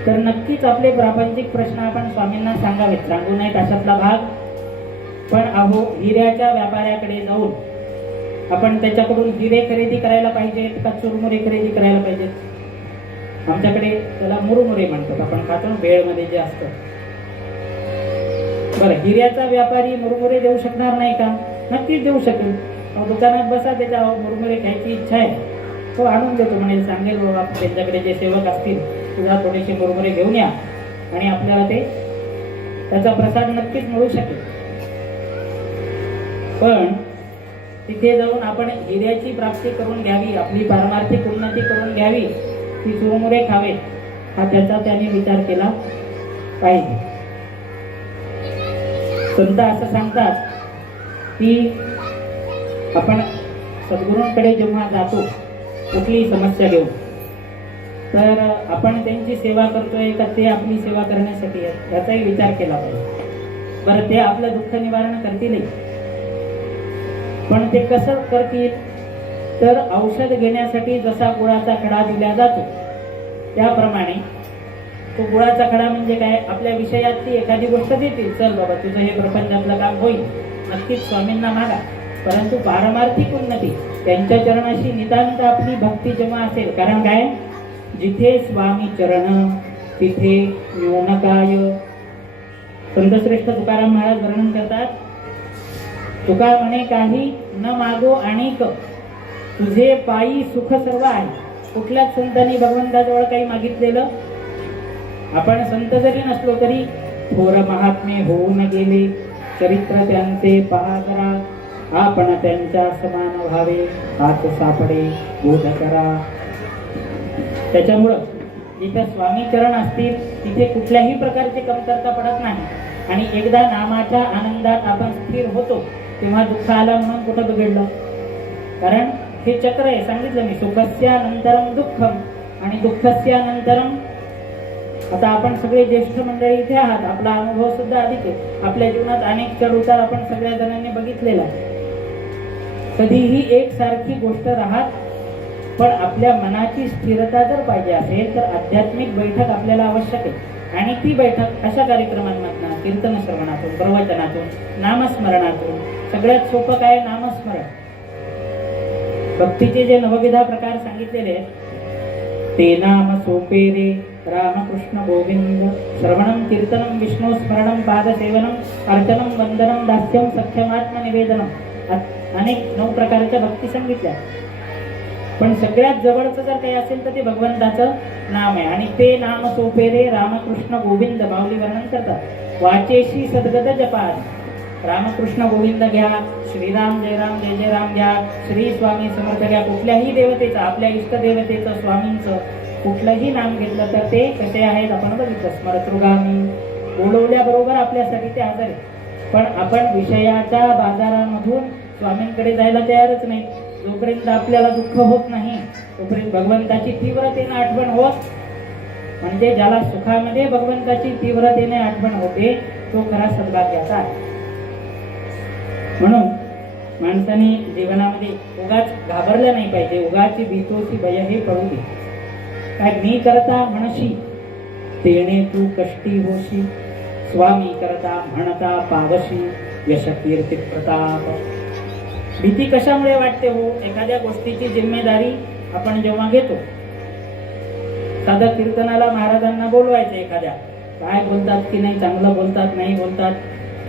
तर नक्कीच आपले प्रापंचिक प्रश्न आपण स्वामींना सांगावेत, सांगू नयेत अशातला भाग. पण अहो हिऱ्याच्या व्यापाऱ्याकडे जाऊन आपण त्याच्याकडून हिरे खरेदी करायला पाहिजेत का चुरमुरे खरेदी करायला पाहिजेत. आमच्याकडे त्याला मुरमुरे म्हणतात, आपण खातो भेळमध्ये जे असतं. बरं हिऱ्याचा व्यापारी मुरमुरे देऊ शकणार नाही का, नक्कीच देऊ शकेल. दुकानात बसा, त्याच्या मुरमुरे खायची इच्छा आहे, तो आणून देतो म्हणेल, सांगेल बाबा त्यांच्याकडे जे सेवक असतील तुझा थोडेसे मुरमुरे घेऊन या आणि आपल्याला ते त्याचा प्रसाद नक्कीच मिळू शकेल. पण तिथे जाऊन आपण हिऱ्याची प्राप्ती करून घ्यावी, आपली पारमार्थिक उन्नती करून घ्यावी, ती चुरमुरे खावे, हा त्याचा त्याने विचार केला पाहिजे. संत असं सांगतात की आपण सद्गुरूंकडे जेव्हा जातो कुठलीही समस्या घेऊन, तर आपण त्यांची सेवा करतोय का ते आपली सेवा करण्यासाठी आहेत याचाही विचार केला पाहिजे. बरं, ते आपलं दुःख निवारण करतीलही, पण ते कसं करतील, तर औषध घेण्यासाठी जसा गुळाचा खडा दिला जातो त्याप्रमाणे तो गुळाचा खडा म्हणजे काय, आपल्या विषयातली एखादी गोष्ट देतील, चल बाबा तुझं हे प्रपंचातलं काम होईल, नक्कीच स्वामींना मागा. परंतु पारमार्थिक उन्नती त्यांच्या चरणाशी नितांत आपली भक्ती जेव्हा असेल, कारण काय, जिथे स्वामी चरण तिथे न्यूनकाय. संतश्रेष्ठ तुकाराम महाराज वर्णन करतात, तुका म्हणे काही न मागो अनेक, तुझे पायी सुख सर्व आहे. कुठल्याच संतांनी भगवंताजवळ काही मागितलेलं, आपण संत जरी नसलो तरी थोर महात्मे होऊन गेले, चरित्र त्यांचे पहा करा, आपण त्यांच्या समान व्हावे, हात सापडे बोध करा. त्याच्यामुळं जिथे स्वामी चरण असतील तिथे कुठल्याही प्रकारची कमतरता पडत नाही. आणि एकदा नामाच्या आनंदात आपण स्थिर होतो तेव्हा दुःख आला म्हणून कुठं बिघडलं, कारण हे चक्र आहे. सांगितलं मी, सुखस्यानंतरम दुःखम आणि दुःखस्यानंतरम. आता आपण सगळे ज्येष्ठ मंडळी इथे आहात, आपला अनुभव सुद्धा अधिक आहे. आपल्या जीवनात अनेक चढ उतार आपण सगळ्या जणांनी बघितलेला आहे. कधीही एक सारखी गोष्ट राहत, पण आपल्या मनाची स्थिरता जर पाहिजे असेल तर आध्यात्मिक बैठक आपल्याला आवश्यक आहे. आणि ती बैठक अशा कार्यक्रमांमधून, कीर्तन श्रवणातून, प्रवचनातून, नामस्मरणातून. सगळ्यात सोपं काय, नामस्मरण. भक्तीचे जे नवविधा प्रकार सांगितलेले आहेत ते नाम सोपे रे, रामकृष्ण गोविंद, श्रवणम कीर्तनम विष्णू स्मरणम पादसेवनम अर्चनम वंदनम दास्यम सख्यमात्म निवेदनम. अनेक 9 प्रकारच्या भक्ती सांगितल्या, पण सगळ्यात जवळचं जर काही असेल तर ते भगवंताचं नाम आहे. आणि ते नाम सोपे रे रामकृष्ण गोविंद माऊली वर्णन करतात, वाचेशी सद्गत जपात. रामकृष्ण गोविंद घ्या, श्रीराम जय राम जय जय राम घ्या, श्री स्वामी समर्थ घ्या. कुठल्याही देवतेचं, आपल्या इष्ट देवतेचं, स्वामींचं कुठलंही नाम घेतलं तर ते कसे आहेत आपण बघितलं, स्मरतृगामी. बोलवल्याबरोबर आपल्यासाठी ते हजर आहे. पण आपण विषयाच्या बाजारामधून स्वामींकडे जायला तयारच नाही. जोपर्यंत आपल्याला दुःख होत नाही तोपर्यंत भगवंताची तीव्रतेने आठवण होत, म्हणजे ज्याला सुखामध्ये भगवंताची तीव्रतेने आठवण होते तो खरा सद्भाग्याचा आहे. म्हणून माणसाने जीवनामध्ये उगाच घाबरलं नाही पाहिजे. उगाची भीतोसी भय हे पडू दे. काय मी करता म्हणशी तेणे तू कष्टी होशी, स्वामी करता म्हणता पावशी, यश कीर्ती प्रताप. भीती कशामुळे वाटते हो, एखाद्या गोष्टीची जिम्मेदारी आपण जेव्हा घेतो. साधं कीर्तनाला महाराजांना बोलवायचं, एखाद्या काय बोलतात की नाही, चांगलं बोलतात नाही बोलतात,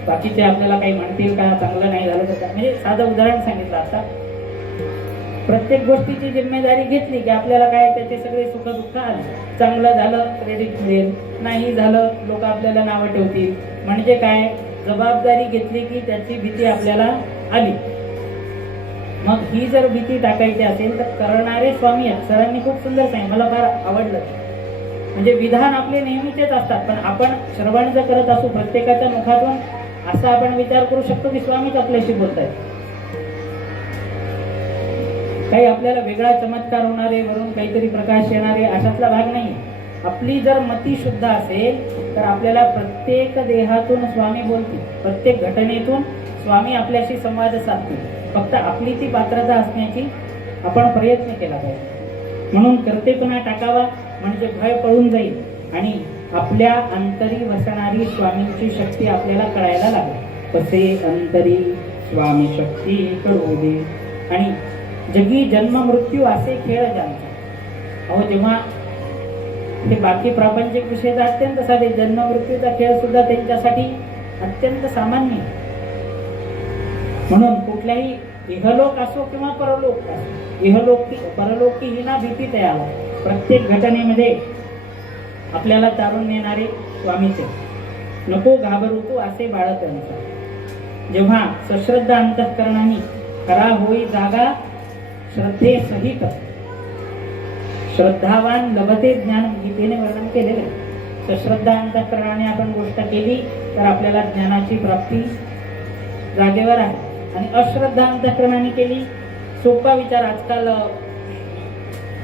बाकीचे आपल्याला काही म्हणतील का, चांगलं नाही झालं तर, म्हणजे साधं उदाहरण सांगितलं. आता प्रत्येक गोष्टीची जिम्मेदारी घेतली की आपल्याला काय, त्याचे सगळे सुख दुःख आले. चांगलं झालं क्रेडिट मिळेल, नाही झालं लोक आपल्याला नावं ठेवतील. म्हणजे काय, जबाबदारी घेतली की त्याची भीती आपल्याला आली. मग ही जर भीती टाकायची असेल तर करणारे स्वामी आहेत. सरांनी खूप सुंदर सांगितलं, मला फार आवडलं. म्हणजे विधान आपले नेहमीचेच असतात, पण आपण श्रवण जर करत असू प्रत्येकाच्या मुखातून, असा आपण विचार करू शकतो की स्वामीच आपल्याशी बोलतायत. काही आपल्याला वेगळा चमत्कार होणारे, वरून काहीतरी प्रकाश येणारे, अशातला भाग नाही. आपली जर मती शुद्ध असेल तर आपल्याला प्रत्येक देहातून स्वामी बोलतील, प्रत्येक घटनेतून स्वामी आपल्याशी संवाद साधतील. फक्त आपली ती पात्रता असण्याची आपण प्रयत्न केला पाहिजे. म्हणून कर्तेपणा टाकावा, म्हणजे भय पळून जाईल आणि आपल्या अंतरी वसणारी स्वामींची शक्ती आपल्याला कळायला लागेल. कसे अंतरी स्वामी शक्ती करू दे. आणि जगी जन्म मृत्यू असे खेळ ज्यांचा, अहो जेव्हा हे बाकी प्रापंचिक विषय अत्यंत साधे, जन्म मृत्यूचा खेळ सुद्धा त्यांच्यासाठी अत्यंत सामान्य. म्हणून कुठल्याही इहलोक असो किंवा परलोक असो, इहलोकी परलोकी ही ना भीती तयार. प्रत्येक घटनेमध्ये आपल्याला तारून नेणारे स्वामीचे. नको घाबरू तू असे बाळकांचा. जेव्हा सश्रद्धा अंतःकरणाने खरा होई जागा श्रद्धे सहित, श्रद्धावान लभते ज्ञान, गीतेने वर्णन केलेले. सश्रद्धा अंतःकरणाने आपण गोष्ट केली तर आपल्याला ज्ञानाची प्राप्ती जागेवर आहे. आणि अश्रद्धा अंतःकरणाने केली. सोपा विचार, आजकाल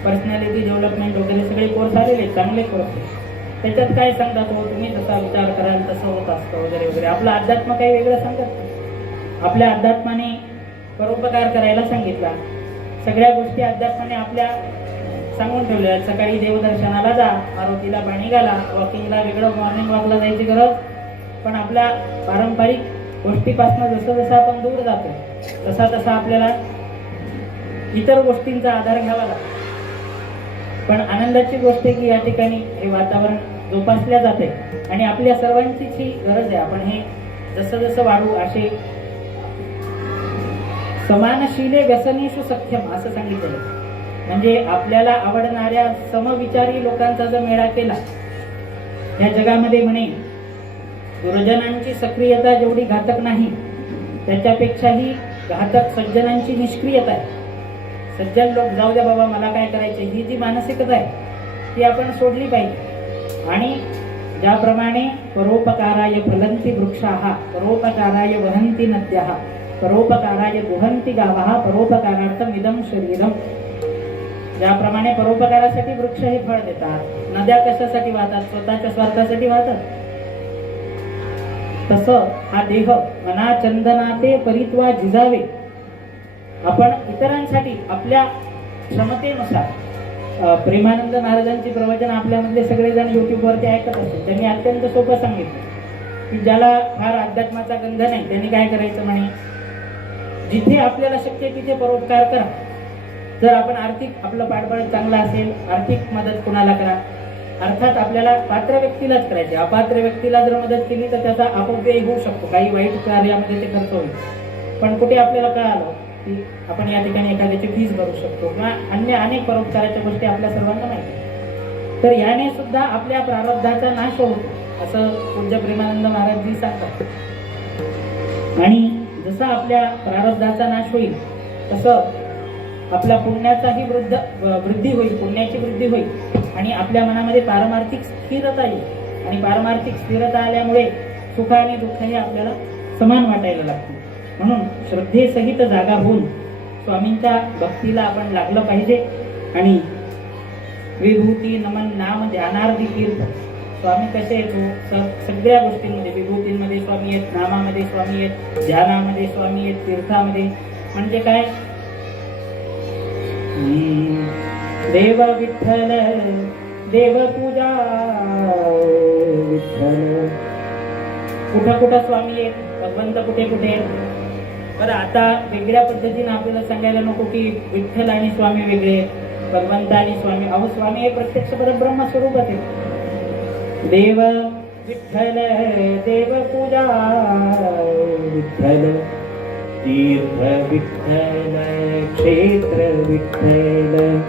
पर्सनॅलिटी डेव्हलपमेंट वगैरे सगळे कोर्स आलेले आहेत, चांगले कोर्स. त्याच्यात काय सांगतात, हो तुम्ही जसा विचार कराल तसं होत असतं वगैरे वगैरे. आपलं अध्यात्म काही वेगळं सांगत नाही. आपल्या अध्यात्माने परोपकार करायला सांगितला. सगळ्या गोष्टी अध्यात्माने आपल्या सांगून ठेवल्या आहेत. सकाळी देवदर्शनाला जा, आरतीला पाणी घाला, वॉकिंगला वेगळं मॉर्निंग वॉकला जायची गरज. पण आपल्या पारंपरिक गोष्टीपासून जसं जसं आपण दूर जातो तसा तसा आपल्याला इतर गोष्टींचा आधार घ्यावा लागतो. पण आनंदाची गोष्ट आहे की या ठिकाणी हे वातावरण जोपासल्या जाते आणि आपल्या सर्वांचीच ही गरज आहे. आपण हे जसं जसं वाढू असे समानशीले व्यसनेषु सख्यम असं सांगितलेलं. म्हणजे आपल्याला आवडणाऱ्या समविचारी लोकांचा जर मेळा केला या जगामध्ये, म्हणे दुर्जनांची सक्रियता जेवढी घातक नाही त्याच्यापेक्षाही घातक सज्जनांची निष्क्रियता आहे. सज्जन लोक जाऊ द्या बाबा मला काय करायचे, ही जी मानसिकता आहे ती आपण सोडली पाहिजे. आणि ज्याप्रमाणे परोपकाराय फलंती वृक्षाः परोपकाराय वहन्ति नद्याः परोपकाराय गुहन्ति गावः परोपकारार्थम इदं शरीरम. ज्याप्रमाणे परोपकारासाठी वृक्ष हे फळ देतात, नद्या कशासाठी वाहतात, स्वतःच्या स्वार्थासाठी वाहतात, तसं हा देह मना चंदनाते परित्वा जिजावे. आपण इतरांसाठी आपल्या क्षमतेनुसार प्रेमानंद महाराजांची प्रवचन आपल्यामधले सगळेजण युट्यूबवरती ऐकत असतात. त्यांनी अत्यंत सोपं सांगितलं की ज्याला फार अध्यात्माचा गंध नाही त्यांनी काय करायचं, म्हणे जिथे आपल्याला शक्य तिथे परोपकार करा. जर आपण आर्थिक आपलं पाठबळ चांगलं असेल, आर्थिक मदत कुणाला करा. अर्थात आपल्याला पात्र व्यक्तीलाच करायचे. अपात्र व्यक्तीला जर मदत केली तर त्याचा अपव्यय होऊ शकतो, काही वाईट कार्यामध्ये ते खर्च होईल. पण कुठे आपल्याला कळालं की आपण या ठिकाणी एखाद्याची फीस भरू शकतो किंवा अन्य अनेक परोपकाराच्या गोष्टी आपल्या सर्वांना माहिती, तर याने सुद्धा आपल्या प्रारब्धाचा नाश होतो असं पूज्य प्रेमानंद महाराजजी सांगतात. आणि जसा आपल्या प्रारब्धाचा नाश होईल तसं आपल्या पुण्याचाही वृद्धी होईल, पुण्याची वृद्धी होईल आणि आपल्या मनामध्ये पारमार्थिक स्थिरता येईल. आणि पारमार्थिक स्थिरता आल्यामुळे सुख आणि दुःख हे आपल्याला समान वाटायला लागते. म्हणून श्रद्धेसहित जागा होऊन स्वामींच्या भक्तीला आपण लागलं पाहिजे. आणि विभूती नमन नाम ध्यानार्धी तीर्थ. स्वामी कसे येतो, सगळ्या गोष्टींमध्ये विभूतींमध्ये स्वामी आहेत, नामामध्ये स्वामी आहेत, ध्यानामध्ये स्वामी आहेत, तीर्थामध्ये. म्हणजे काय, देव विठ्ठल देवपूजा विठ्ठल. कुठं कुठं स्वामी आहेत, भगवंत कुठे कुठे. बरं आता वेगळ्या पद्धतीने आपल्याला सांगायला नको की विठ्ठल आणि स्वामी वेगळे, भगवंत आणि स्वामी. अहो स्वामी हे प्रत्यक्ष परब्रह्म स्वरूपच आहे. देव विठ्ठल देवपूजा विठ्ठल तीर्थ विठ्ठल क्षेत्र विठ्ठल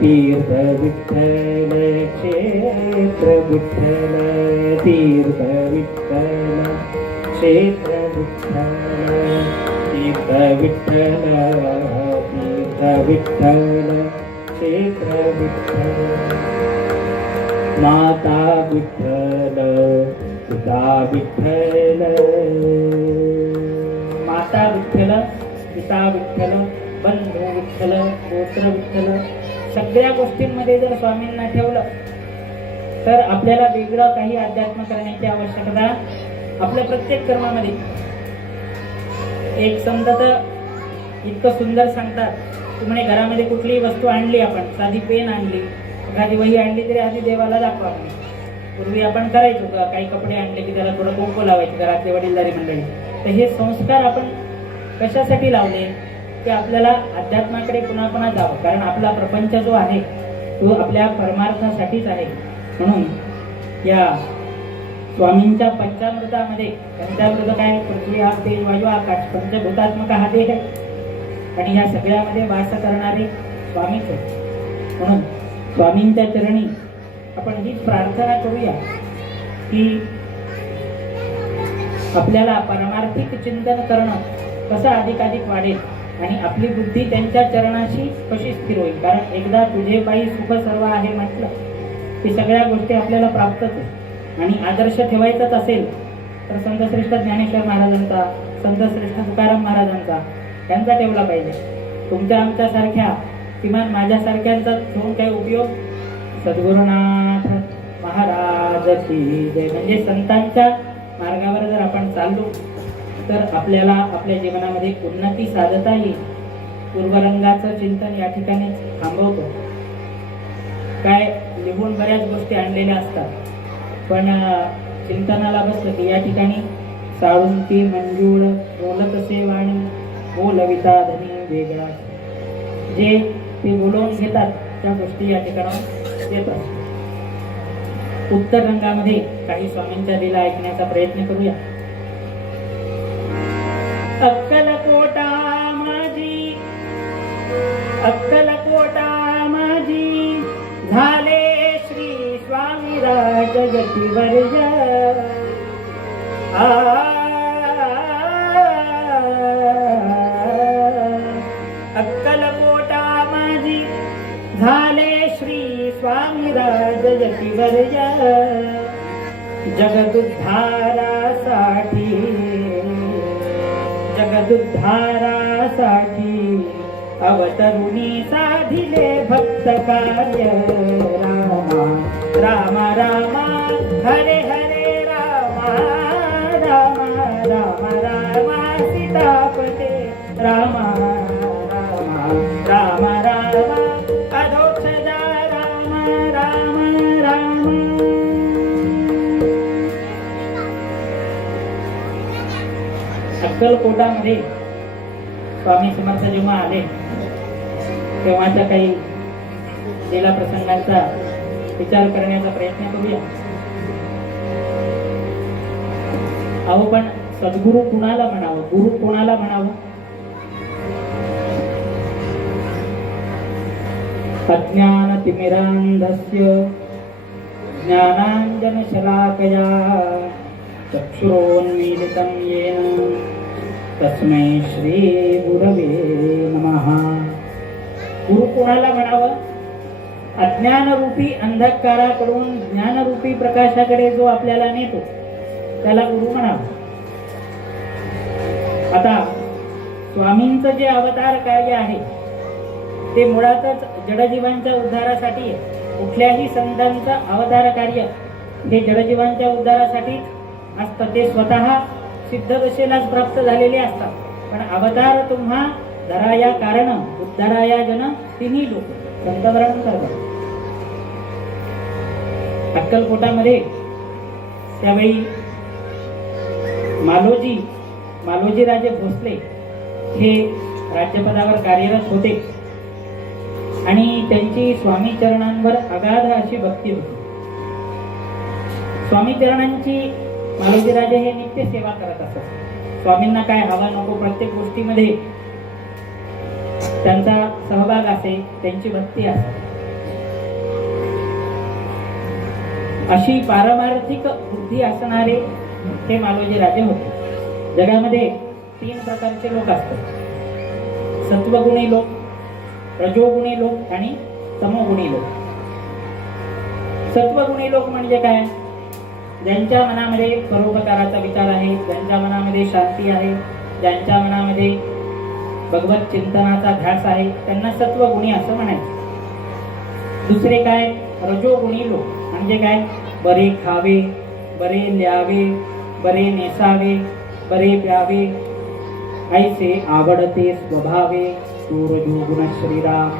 तीर्थ विठ्ठल क्षेत्र विठ्ठल तीर्थ विठ्ठल क्षेत्र विठ्ठल तीर्थ विठ्ठल तीर्थ विठ्ठल क्षेत्र विठ्ठल. माता विठ्ठल पिता विठ्ठल. माता विठ्ठल, पिता विठ्ठल, बंधू विठ्ठल, गोत्र विठ्ठल. सगळ्या गोष्टींमध्ये जर स्वामींना ठेवलं तर आपल्याला वेगळं काही अध्यात्म करण्याची आवश्यकता आपल्या प्रत्येक कर्मामध्ये. एक संत तर इतकं सुंदर सांगतात, तुम्ही घरामध्ये कुठलीही वस्तू आणली, आपण साधी पेन आणली, एखादी वही आणली तरी आधी देवाला दाखवा. पूर्वी आपण करायचो, काही कपडे आणले की त्याला थोडं कुंकू लावायचे घरातले वडीलधारी मंडळी. तर हे संस्कार आपण कशासाठी लावले की आपल्याला अध्यात्माकडे पुन्हा पुन्हा जावं. कारण आपला प्रपंच जो आहे तो आपल्या परमार्थासाठीच आहे. म्हणून या स्वामींच्या पंचामृतामध्ये, पंचामृत काय, पृथ्वी आप तेज वायू आकाश, पंचभूतात्मक हा देह आहे आणि या सगळ्यामध्ये वास करणारे स्वामीच आहेत. म्हणून स्वामींच्या चरणी आपण हीच प्रार्थना करूया की आपल्याला परमार्थिक चिंतन करणं कसं अधिकाधिक वाढेल आणि आपली बुद्धी त्यांच्या चरणाशी कशी स्थिर होईल. कारण एकदा तुझे पायी सुख सर्व आहे म्हटलं की सगळ्या गोष्टी आपल्याला प्राप्तच आहे. आणि आदर्श ठेवायचाच असेल तर संत श्रेष्ठ ज्ञानेश्वर महाराजांचा, संतश्रेष्ठ तुकाराम महाराजांचा त्यांचा ठेवला पाहिजे. तुमच्या आमच्यासारख्या किमान माझ्यासारख्यांचा ठेवून काय उपयोग. सद्गुरुनाथ महाराज की जय. म्हणजे संतांच्या मार्गावर जर आपण चाललो तर आपल्याला आपल्या जीवनामध्ये उन्नती साधता येईल. पूर्वरंगाचं चिंतन या ठिकाणी थांबवतो. काय लिहून बऱ्याच गोष्टी आणलेल्या असतात, पण चिंतनाला बसलं की या ठिकाणी साळुंकी मंजूळ बोलत असे वाणी बोलविता धनी वेगळा, जे ते बोलवून घेतात त्या गोष्टी या ठिकाणी येतात. उत्तर रंगामध्ये काही स्वामींच्या लीला ऐकण्याचा प्रयत्न करूया. अक्कलकोटा माझी, अक्कलकोटा माझी झाले श्री स्वामी राज गतीवर्य. अक्कलकोटा माझी झाले श्री स्वामी राज गतीवर्य. जगदुद्धारासाठी, जगदुद्धारासाठी अवतरुणी साधिले भक्त कार्य. रामा रामा रामा हरे हरे रामा रामा रामा रामा सीतापते रामा रामा रामा रामा अधोक्षजा रामा रामा रामा. अक्कलकोटामध्ये स्वामी समर्थ जेव्हा आले तेव्हाच्या काही लीला प्रसंगांचा विचार करण्याचा प्रयत्न करूया. अहो पण सद्गुरु कुणाला म्हणावं, गुरु कोणाला म्हणावं. अज्ञान तिमिरांधस्य ज्ञानांजन शलाकया चक्षुरोन्मीलितं येन तस्मै श्री गुरवे नमः. गुरु कोणाला म्हणावं. अज्ञानरूपी अंधकाराकडून ज्ञानरूपी प्रकाशाकडे जो आपल्याला नेतो त्याला गुरु म्हणावं. आता स्वामींचं जे अवतार कार्य आहे ते मुळातच जडजीवांच्या उद्धारासाठी आहे. कुठल्याही संतांचं अवतार कार्य हे जडजीवांच्या उद्धारासाठी असतं. ते स्वतः सिद्ध दशेलाच प्राप्त झालेले असतात. पण अवतार तुम्हा धराया कारण उद्धाराया जन तिन्ही लोक संत वर्णन करतात. अक्कलकोटामध्ये त्यावेळी मालोजी राजे भोसले हे राज्यपदावर कार्यरत होते आणि त्यांची स्वामी चरणांवर अगाध अशी भक्ती होती. स्वामी चरणांची मालोजी राजे हे नित्य सेवा करत असत. स्वामींना काय हवा नको प्रत्येक गोष्टीमध्ये त्यांचा सहभाग असे, त्यांची भक्ती असे. अशी पारमार्थिक बुद्धी असणारे हे मालोजी राजे होते. जगामध्ये 3 प्रकारचे लोक असतात. सत्वगुणी लोक, रजोगुणी लोक आणि तमोगुणी लोक. सत्वगुणी लोक म्हणजे काय. ज्यांच्या मनामध्ये परोपकाराचा विचार आहे, ज्यांच्या मनामध्ये शांती आहे, ज्यांच्या मनामध्ये भगवत चिंतनाचा ध्यास आहे, त्यांना सत्वगुणी असं म्हणायचं. दुसरे काय रजोगुणी लोक म्हणजे काय. बरे खावे, बरे ल्यावे, बरे नेसावे, बरे प्यावे, ऐसे आवडते स्वभावे तू रजोगुण श्रीराम.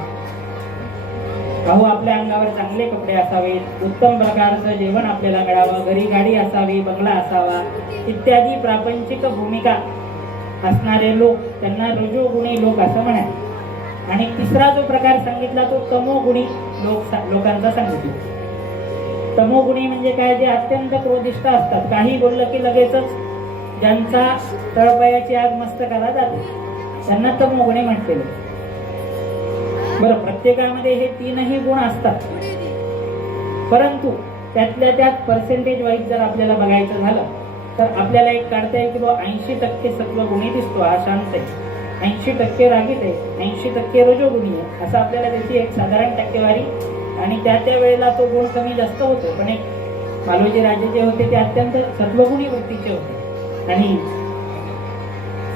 अहो आपल्या अंगावर चांगले कपडे असावेत, उत्तम प्रकारचं जेवण आपल्याला मिळावं, घरी गाडी असावी, बंगला असावा इत्यादी प्रापंचिक भूमिका असणारे लोक त्यांना रजोगुणी लोक असं म्हणाले. आणि तिसरा जो प्रकार सांगितला तो तमोगुणी लोकांचा सांगितला. तमोगुणी म्हणजे काय. जे अत्यंत क्रोधिष्ठ असतात. काही बोललं की लगेचच ज्यांचा तळपायाची आग मस्तकाला जाते त्यांना तमोगुणी म्हटलेले. बरं प्रत्येकामध्ये हे 3ही गुण असतात, परंतु त्यातल्या त्यात पर्सेंटेज वाईज जर आपल्याला बघायचं झालं तर आपल्याला एक काढता येईल की 80% सत्वगुणी दिसतो, हा शांत आहे, 80% रागीत आहे, 80% रजोगुणी आहे, असं आपल्याला त्याची एक साधारण टक्केवारी. आणि त्या वेळेला तो गुण कमी जास्त होतो. पण एक मालोजी राजे जे होते ते अत्यंत सत्वगुणी वृत्तीचे होते आणि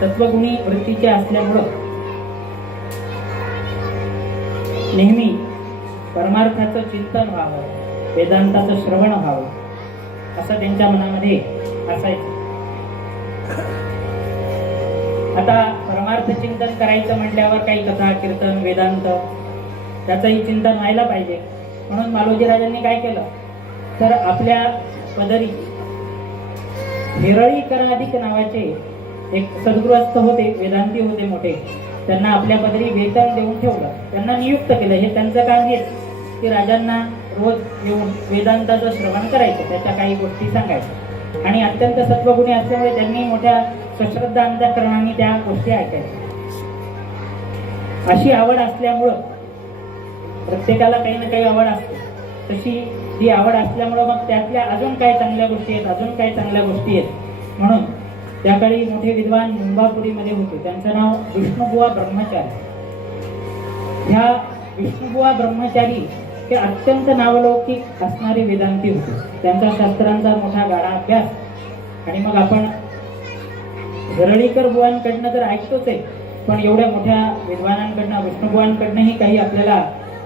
सत्वगुणी वृत्तीचे असल्यामुळं नेहमी परमार्थाचं चिंतन व्हावं, वेदांताचं श्रवण व्हावं असं त्यांच्या मनामध्ये असायचं. आता परमार्थ चिंतन करायचं म्हटल्यावर काही कथा कीर्तन वेदांत त्याचंही चिंतन व्हायला पाहिजे. म्हणून मालोजी राजांनी काय केलं तर आपल्या पदरी हेरळीकराधिक नावाचे एक सद्गृहस्थ होते, वेदांती होते मोठे. त्यांना आपल्या पदरी वेतन देऊन ठेवलं, त्यांना नियुक्त केलं. हे त्यांचं काम हेच की राजांना रोज येऊन वेदांताचं श्रवण करायचं, त्याच्या काही गोष्टी सांगायच्या. आणि अत्यंत सत्वगुणी असल्यामुळे त्यांनी मोठ्या सश्रद्धा अंतःकरणाने त्या गोष्टी ऐकायच्या. अशी आवड असल्यामुळं प्रत्येकाला काही ना काही आवड असते, तशी ही आवड असल्यामुळं मग त्यातल्या अजून काय चांगल्या गोष्टी आहेत, अजून काय चांगल्या गोष्टी आहेत. म्हणून त्याकाळी मोठे विद्वान मुंबापुरीमध्ये होते, त्यांचं नाव विष्णुबुवा ब्रह्मचारी. ह्या विष्णुबुवा ब्रह्मचारी हे अत्यंत नावलौकिक असणारे वेदांती होते. त्यांचा शास्त्रांचा मोठा गाढा अभ्यास. आणि मग आपण हरळीकर बुवांकडनं तर ऐकतोच आहे, पण एवढ्या मोठ्या विद्वानांकडनं विष्णुबुवांकडनंही काही आपल्याला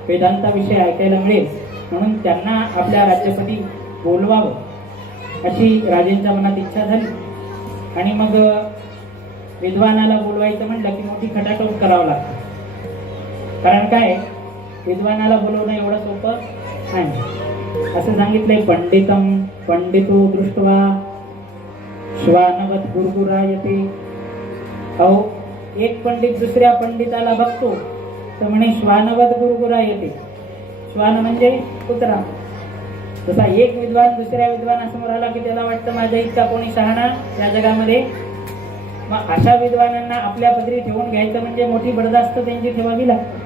वेदांताविषयी ऐकायला मिळेल. म्हणून त्यांना आपल्या राज्यपती बोलवावं अशी राजेंच्या मनात इच्छा झाली. आणि मग विद्वानाला बोलवायचं म्हटलं की मोठी खटाटोप करावं लागतं. कारण काय, विद्वानाला बोलवणं एवढं सोपं नाही. असं सांगितलंय, पंडितम पंडितो दृष्ट्वा श्वानवत गुरगुरायते. अहो, एक पंडित दुसऱ्या पंडिताला बघतो तर म्हणे श्वानवत गुरगुरायते. श्वान म्हणजे कुत्रा. जसा एक विद्वान दुसऱ्या विद्वानासमोर आला की त्याला वाटतं माझ्या इतका कोणी शहाणा या जगामध्ये. मग अशा विद्वानांना आपल्या पदरी ठेवून घ्यायचं म्हणजे मोठी बडदास्त त्यांची ठेवावी लागते.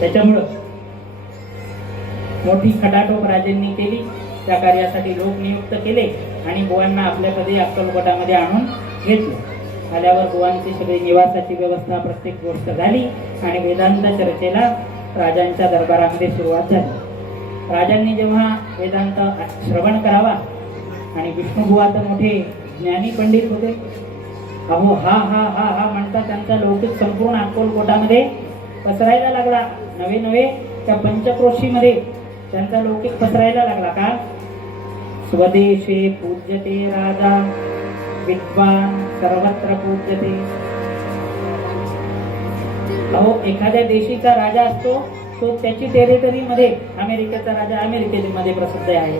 त्याच्यामुळं मोठी खटाटोप राजांनी केली. त्या कार्यासाठी लोक नियुक्त केले आणि बुवांना आपल्या पदरी अक्कलकोटामध्ये आणून घेतलं. आल्यावर बुवांची सगळी निवासाची व्यवस्था प्रत्येक गोष्ट झाली आणि वेदांत चर्चेला राजांच्या दरबारामध्ये सुरुवात झाली. राजांनी जेव्हा वेदांत श्रवण करावा आणि विष्णुबुवा तर मोठे ज्ञानी पंडित होते. अहो हा हा हा हा म्हणता त्यांचा लौकिक संपूर्ण अक्कलकोटामध्ये पसरायला लागला. नवे नवे त्या पंचक्रोशीमध्ये त्यांचा लौकिक पसरायला लागला. का स्वदेशे पूज्यते राजा विद्वान सर्वत्र पूज्यते. अहो, एखाद्या देशीचा राजा असतो तो त्याची टेरिटरीमध्ये, अमेरिकेचा राजा अमेरिकेमध्ये प्रसिद्ध आहे,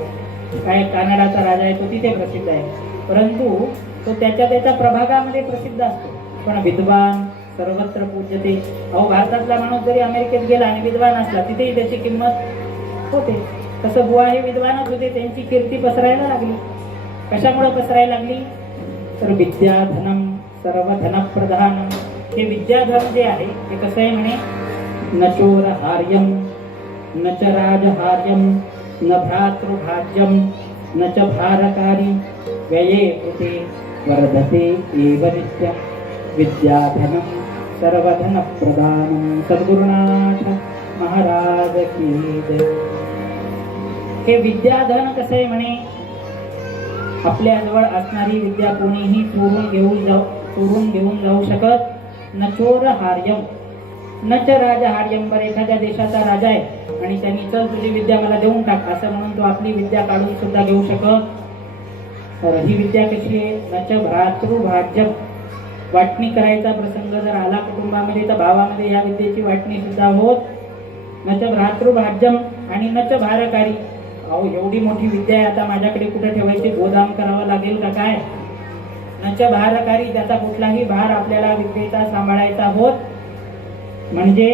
काय कॅनडाचा राजा आहे तो तिथे प्रसिद्ध आहे, परंतु तो त्याच्या प्रभागामध्ये प्रसिद्ध असतो. पण विद्वान सर्वत्र पूज्यते. अहो, भारतातला माणूस जरी अमेरिकेत गेला आणि विद्वान असला तिथेही त्याची किंमत होते. तसं बुवा हे विद्वानच होते, त्यांची कीर्ती पसरायला लागली. कशामुळे पसरायला लागली तर विद्याधनम सर्वधन प्रधानम. हे विद्याधन जे आहे ते कसं आहे म्हणे, न चोरहार्यम न च राजहार्यम न भ्रातृभाज्यम न च भारकारी व्यये कृते वर्धते एव नित्यं विद्याधनं सर्वधन प्रदानं. सद्गुरुनाथ महाराज की जय. हे विद्याधन कसं आहे म्हणे, आपल्या जवळ असणारी विद्या कोणीही चोरून घेऊन जाऊ शकत. न चोरहार्यम न च राजहार्यम. बरं, एखाद्या देशाचा राजा आहे आणि त्यांनी चल तुझी विद्या मला देऊन टाक असं म्हणून तो आपली विद्या काढून सुद्धा घेऊ शकत. तर ही विद्या कशी आहे, न च भ्रातृभाज्यम. वाटणी करायचा प्रसंग जर आला कुटुंबामध्ये तर भावामध्ये या विद्येची वाटणी सुद्धा होत. न च भ्रातृभाज्यम आणि न च भारकारी. अहो, एवढी मोठी विद्या आहे, आता माझ्याकडे कुठे ठेवायची, गोदाम करावं लागेल का काय. न च भारकारी, त्याचा कुठलाही भार आपल्याला विद्येचा सांभाळायचा होत. म्हणजे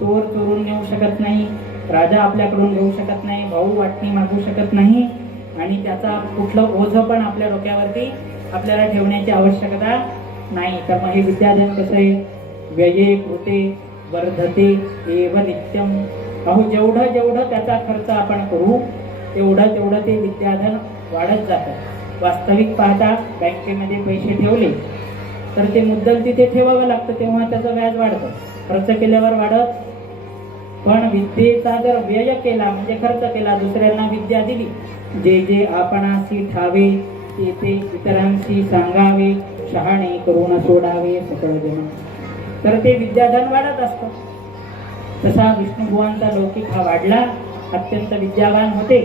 चोर चोरून नेऊ शकत नाही, राजा आपल्याकडून घेऊ शकत नाही, भाऊ वाटणी मागू शकत नाही आणि त्याचा कुठलं ओझं पण आपल्या डोक्यावरती आपल्याला ठेवण्याची आवश्यकता नाही. तर मग हे विद्याधन कसं आहे, व्यये कृते वर्धते एव नित्यम. अहो, जेवढं जेवढं त्याचा खर्च आपण करू तेवढं ते विद्याधन वाढत जातं. वास्तविक पाहता बँकेमध्ये पैसे ठेवले तर ते मुद्दल तिथे ठेवावं लागतं, तेव्हा त्याचं व्याज वाढतं. खर्च केल्यावर वाढत. पण विद्येचा जर व्यय केला म्हणजे खर्च केला, दुसऱ्यांना विद्या दिली, जे जे आपणाशी ठावे ते ते इतरांशी सांगावे, शहाणे करून सोडावे सकळ जन. तर ते विद्याधन वाढत असतं. तसा विष्णुबुवांचा लौकिक हा वाढला, अत्यंत विद्यावान होते.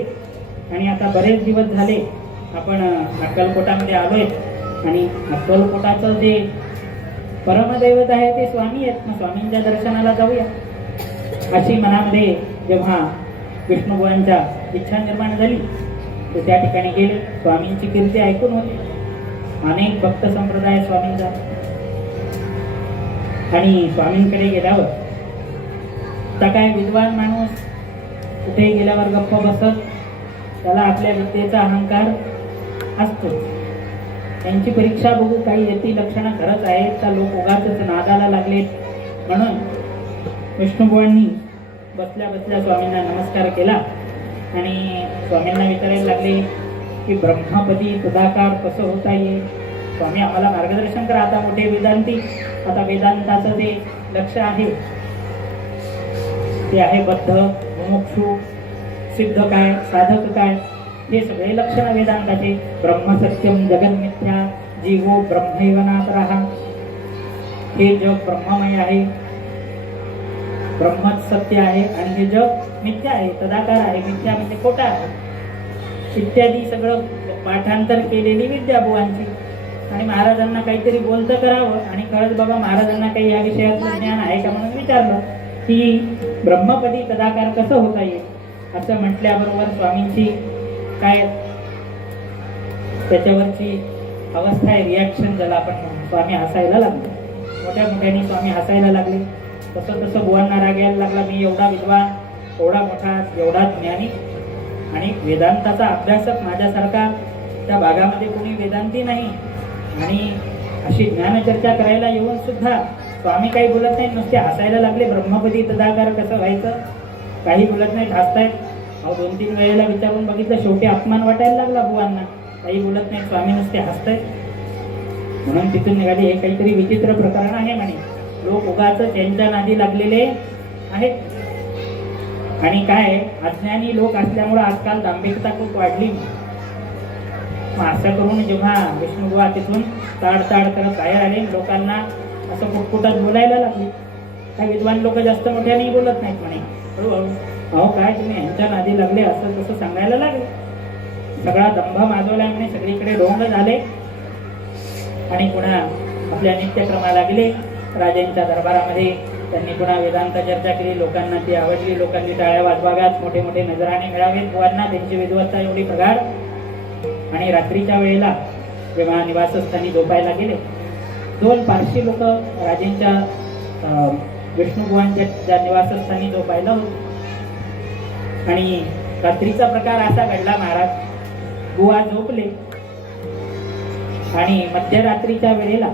आणि आता बरेच दिवस झाले आपण अक्कलकोटामध्ये आलोय आणि अक्कलकोटाचं जे परमदैवत आहे ते स्वामी आहेत. मग स्वामींच्या दर्शनाला जाऊया अशी मनामध्ये जेव्हा विष्णुबुवांच्या इच्छा निर्माण झाली तर त्या ठिकाणी गेले. स्वामींची कीर्ती ऐकून होती, अनेक भक्त संप्रदाय स्वामींचा. आणि स्वामींकडे गेल्यावर आता काय विद्वान माणूस कुठे गेल्यावर गप्प बसत, त्याला आपल्या विद्येचा अहंकार असतो. त्यांची परीक्षा बघू काही येती लक्षणं खरंच आहेत का लोक उगाचच नादाला लागलेत. म्हणून विष्णुबुवांनी बसल्या बसल्या स्वामींना नमस्कार केला आणि स्वामींना विचारायला लागले की ब्रह्मपदी तदाकार कसं होता येईल. स्वामी आम्हाला मार्गदर्शन करा. आता मोठे वेदांती, आता वेदांताचं जे लक्ष आहे ते आहे बद्ध, मुमुक्षु, सिद्ध काय, साधक काय, हे सगळे लक्षण वेदांताचे. ब्रह्मसत्यम जगन्मिथ्या जीवो ब्रह्मैवनात राहा. हे जग ब्रह्ममय आहे, ब्रह्मच सत्य आहे आणि हे जग मिथ्या आहे, तदाकार आहे. मिथ्या म्हणजे खोटा आहे इत्यादी सगळं पाठांतर केलेली विद्या बुवांची. आणि महाराजांना काहीतरी बोलतं करावं आणि कळत बाबा महाराजांना काही या विषयाचं ज्ञान आहे का म्हणून विचारलं की ब्रह्मपदी तदाकार कसं होता येईल. असं म्हटल्याबरोबर स्वामींची काय त्याच्यावरची अवस्था आहे, रिॲक्शन ज्याला आपण म्हणतो. स्वामी हसायला लागले, मोठ्या मोठ्याने स्वामी हसायला लागले. तसं तसं बुवांना राग यायला लागला. मी एवढा विद्वान, एवढा मोठा, एवढा ज्ञानी आणि वेदांताचा अभ्यासक, माझ्यासारखा त्या भागामध्ये कोणी वेदांती नाही. आणि अशी ज्ञानचर्चा करायला येऊन सुद्धा स्वामी काही बोलत नाही, नुसते हसायला लागले. ब्रह्मपदी तदाकार कसं व्हायचं काही बोलत नाही, हसतायत. अहो 2-3 वेळेला विचारून बघितलं, शेवटी अपमान वाटायला लागला बुवांना. काही बोलत नाही, स्वामी नुसते हसतायत. म्हणून तिथून निघाले हे काहीतरी विचित्र प्रकरण आहे म्हणे. लोक उगाच त्यांच्या नादी लागलेले आहेत. आणि काय अज्ञानी लोक असल्यामुळे आजकाल दांभिकता खूप वाढली. मग असं करून जेव्हा विष्णुबुवा तिथून ताड करत बाहेर आले, लोकांना असं कुटकुटात बोलायला लागले. काही विद्वान लोक जास्त मोठ्याने बोलत नाहीत म्हणे. हळूहळू अहो काय तुम्ही यांच्या नादी लागले असं तसं सांगायला लागले. सगळा दंभ माजवला म्हणे, सगळीकडे ढोंग झाले. आणि पुन्हा आपल्या नित्यक्रमाला गेले. राजांच्या दरबारामध्ये त्यांनी पुन्हा वेदांत चर्चा केली. लोकांना ती आवडली, लोकांनी टाळ्या वाजवाव्यात, मोठे मोठे नजराणे मिळावेत बुवांना. त्यांची विद्वत्ता एवढी प्रगाढ. आणि रात्रीच्या वेळेला जेव्हा निवासस्थानी झोपायला गेले, 2 पारशी लोक राजेंच्या विष्णुबुवांच्या ज्या निवासस्थानी झोपायला होते. आणि रात्रीचा प्रकार असा घडला, महाराज बुवा झोपले आणि मध्यरात्रीच्या वेळेला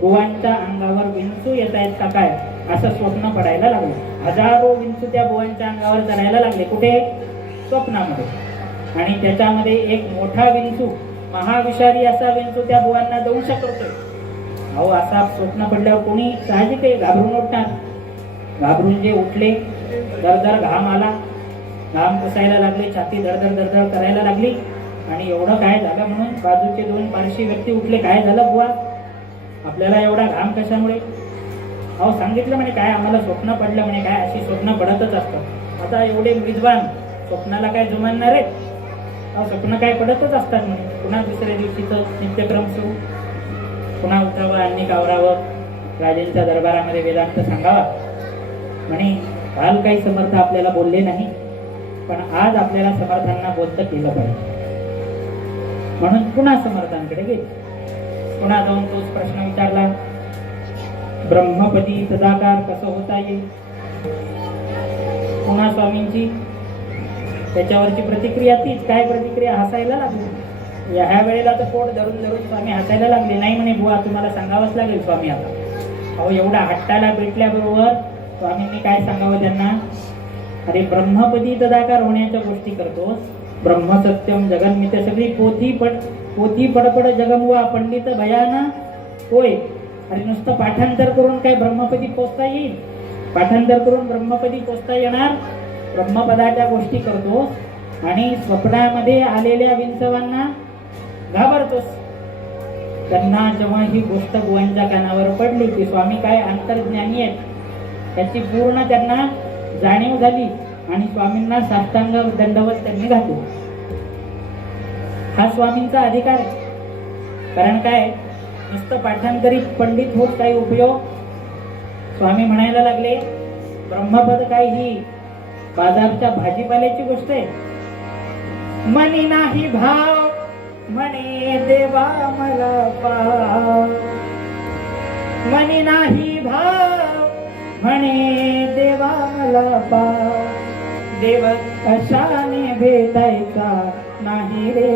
बुवांच्या अंगावर विंचू येत आहेत का काय असं स्वप्न पडायला लागलं. हजारो विंचू त्या बुवांच्या अंगावर चढायला लागले. कुठे? स्वप्नामध्ये. आणि त्याच्यामध्ये एक मोठा विंचू, महाविषारी असा विंचू त्या बुवांना दंश करतोय. अहो असा स्वप्न पडल्यावर कोणी साहजिक आहे घाबरून उठणार. घाबरून जे उठले, दरदर घाम आला, घाम पुसायला लागले, छाती धडधड करायला लागली. आणि एवढं काय झालं म्हणून बाजूचे 2 पारशी व्यक्ती उठले. काय झालं बुवा, आपल्याला एवढा घाम कशामुळे? अहो सांगितलं म्हणे काय आम्हाला स्वप्न पडलं म्हणे. काय अशी स्वप्न पडतच असतात. आता एवढे विद्वान स्वप्नाला काय जुमानणार आहे? अहो स्वप्न काय पडतच असतात म्हणे. पुन्हा दुसऱ्या दिवशीचं नित्यक्रम सुरू. पुन्हा उठावं, अन्नी कावरावं, राजेंच्या दरबारामध्ये वेदांत सांगावा म्हणे. काल काही समर्थ आपल्याला बोलले नाही, पण आज आपल्याला समर्थांना बोलतं केलं पाहिजे. म्हणून पुन्हा समर्थांकडे गेले. पुन्हा जाऊन तोच प्रश्न विचारला, ब्रह्मपदी तदाकार कसं होता येईल. पुन्हा स्वामींची त्याच्यावरची प्रतिक्रिया तीच. काय प्रतिक्रिया? हसायला लागली. ह्या वेळेला तर पोट धरून स्वामी हसायला लागले. नाही म्हणे बुवा तुम्हाला सांगावंच लागेल स्वामी आता. अहो एवढा हट्टाला भेटल्याबरोबर स्वामींनी काय सांगावं त्यांना? अरे ब्रह्मपदी तदाकार होण्याच्या गोष्टी करतोस. ब्रह्मसत्यम जगन्मिथ्या सगळी पोथी पडपड जगमुवा पंडित भयाना होय. अरे नुसतं पाठांतर करून काय ब्रह्मपदी पोचता येईल? पाठांतर करून ब्रह्मपदी पोचता येणार? ब्रह्मपदाच्या गोष्टी करतोस आणि स्वप्नामध्ये आलेल्या विंचवांना घाबरतोस. त्यांना जेव्हा ही गोष्ट बुवांच्या कानावर पडली की स्वामी काय अंतर्ज्ञानी आहेत, त्याची पूर्ण त्यांना जाणीव झाली आणि स्वामींना साष्टांग दंडवत त्यांनी घातले. हा स्वामींचा अधिकार आहे. कारण काय, नुसतं पाठांतरित पंडित होत काही उपयोग. स्वामी म्हणायला लागले ब्रह्मपद काय ही बाजारच्या भाजीपाल्याची गोष्ट आहे. मनी नाही भाव म्हणे देवा मला पाव, मनी नाही भाव म्हणे देवा मला पाव, देव अशाने भेटायचा नाही रे,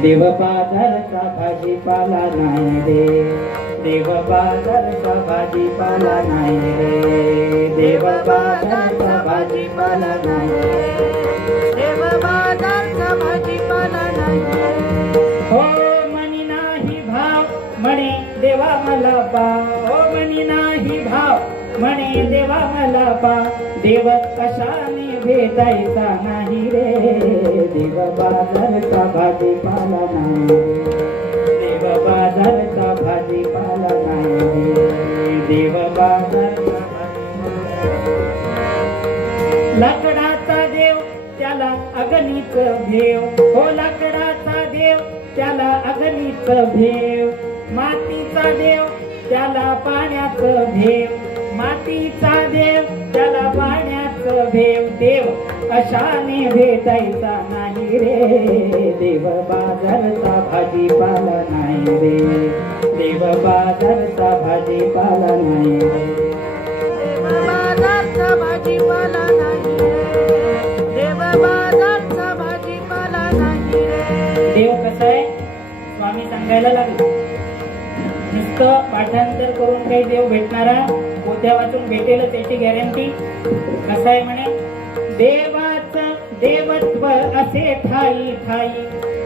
देव बाजारचा भाजीपाला नाही रे, देव बाजारचा भाजीपाला नाही रे, देव बाजारचा भाजीपाला नाही रे, देव बाजारचा भाजीपाला नाही. हो मनी नाही भाव म्हणे देवा मला पाव, हो मनी नाही भाव म्हणे देवा मला पाव, देव कशाने भेटायचा नाही रे, देव बाजारचा भाजीपाला नाही रे, देव बाजारचा भाजीपाला नाही रे, देव बाजारचा लाकडाचा देव त्याला अगणित भेव, हो लाकडाचा देव त्याला अगणित भेव, मातीचा देव त्याला पाण्याचं भेव, मातीचा देव त्याला पाण्याचं भेव, देव अशाने भेटायचा नाही रे, देव बाजारचा भाजीपाला नाही रे, देव बाजारचा भाजीपाला नाही रे, देव बाजारचा भाजीपाला नाही रे, देव बाजारचा भाजीपाला नाही रे. देव कसं आहे स्वामी सांगायला लागले. नुसतं पाठांतर करून काही देव भेटणारा पोथ्या वाचून भेटेल त्याची गॅरंटी कसं आहे म्हणे, देवाचं देवत्व असे ठाई ठाई,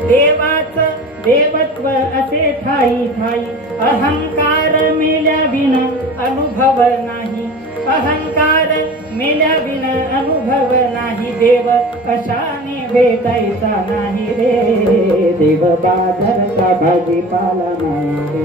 देवाचं देवत्व असे ठाई ठाई, अहंकार मेल्या विन अनुभव नाही, अहंकार मेल्या विन अनुभव नाही, देव अशाने भेटायचा नाही रे, देव बाजारचा भाजीपाला नाही रे,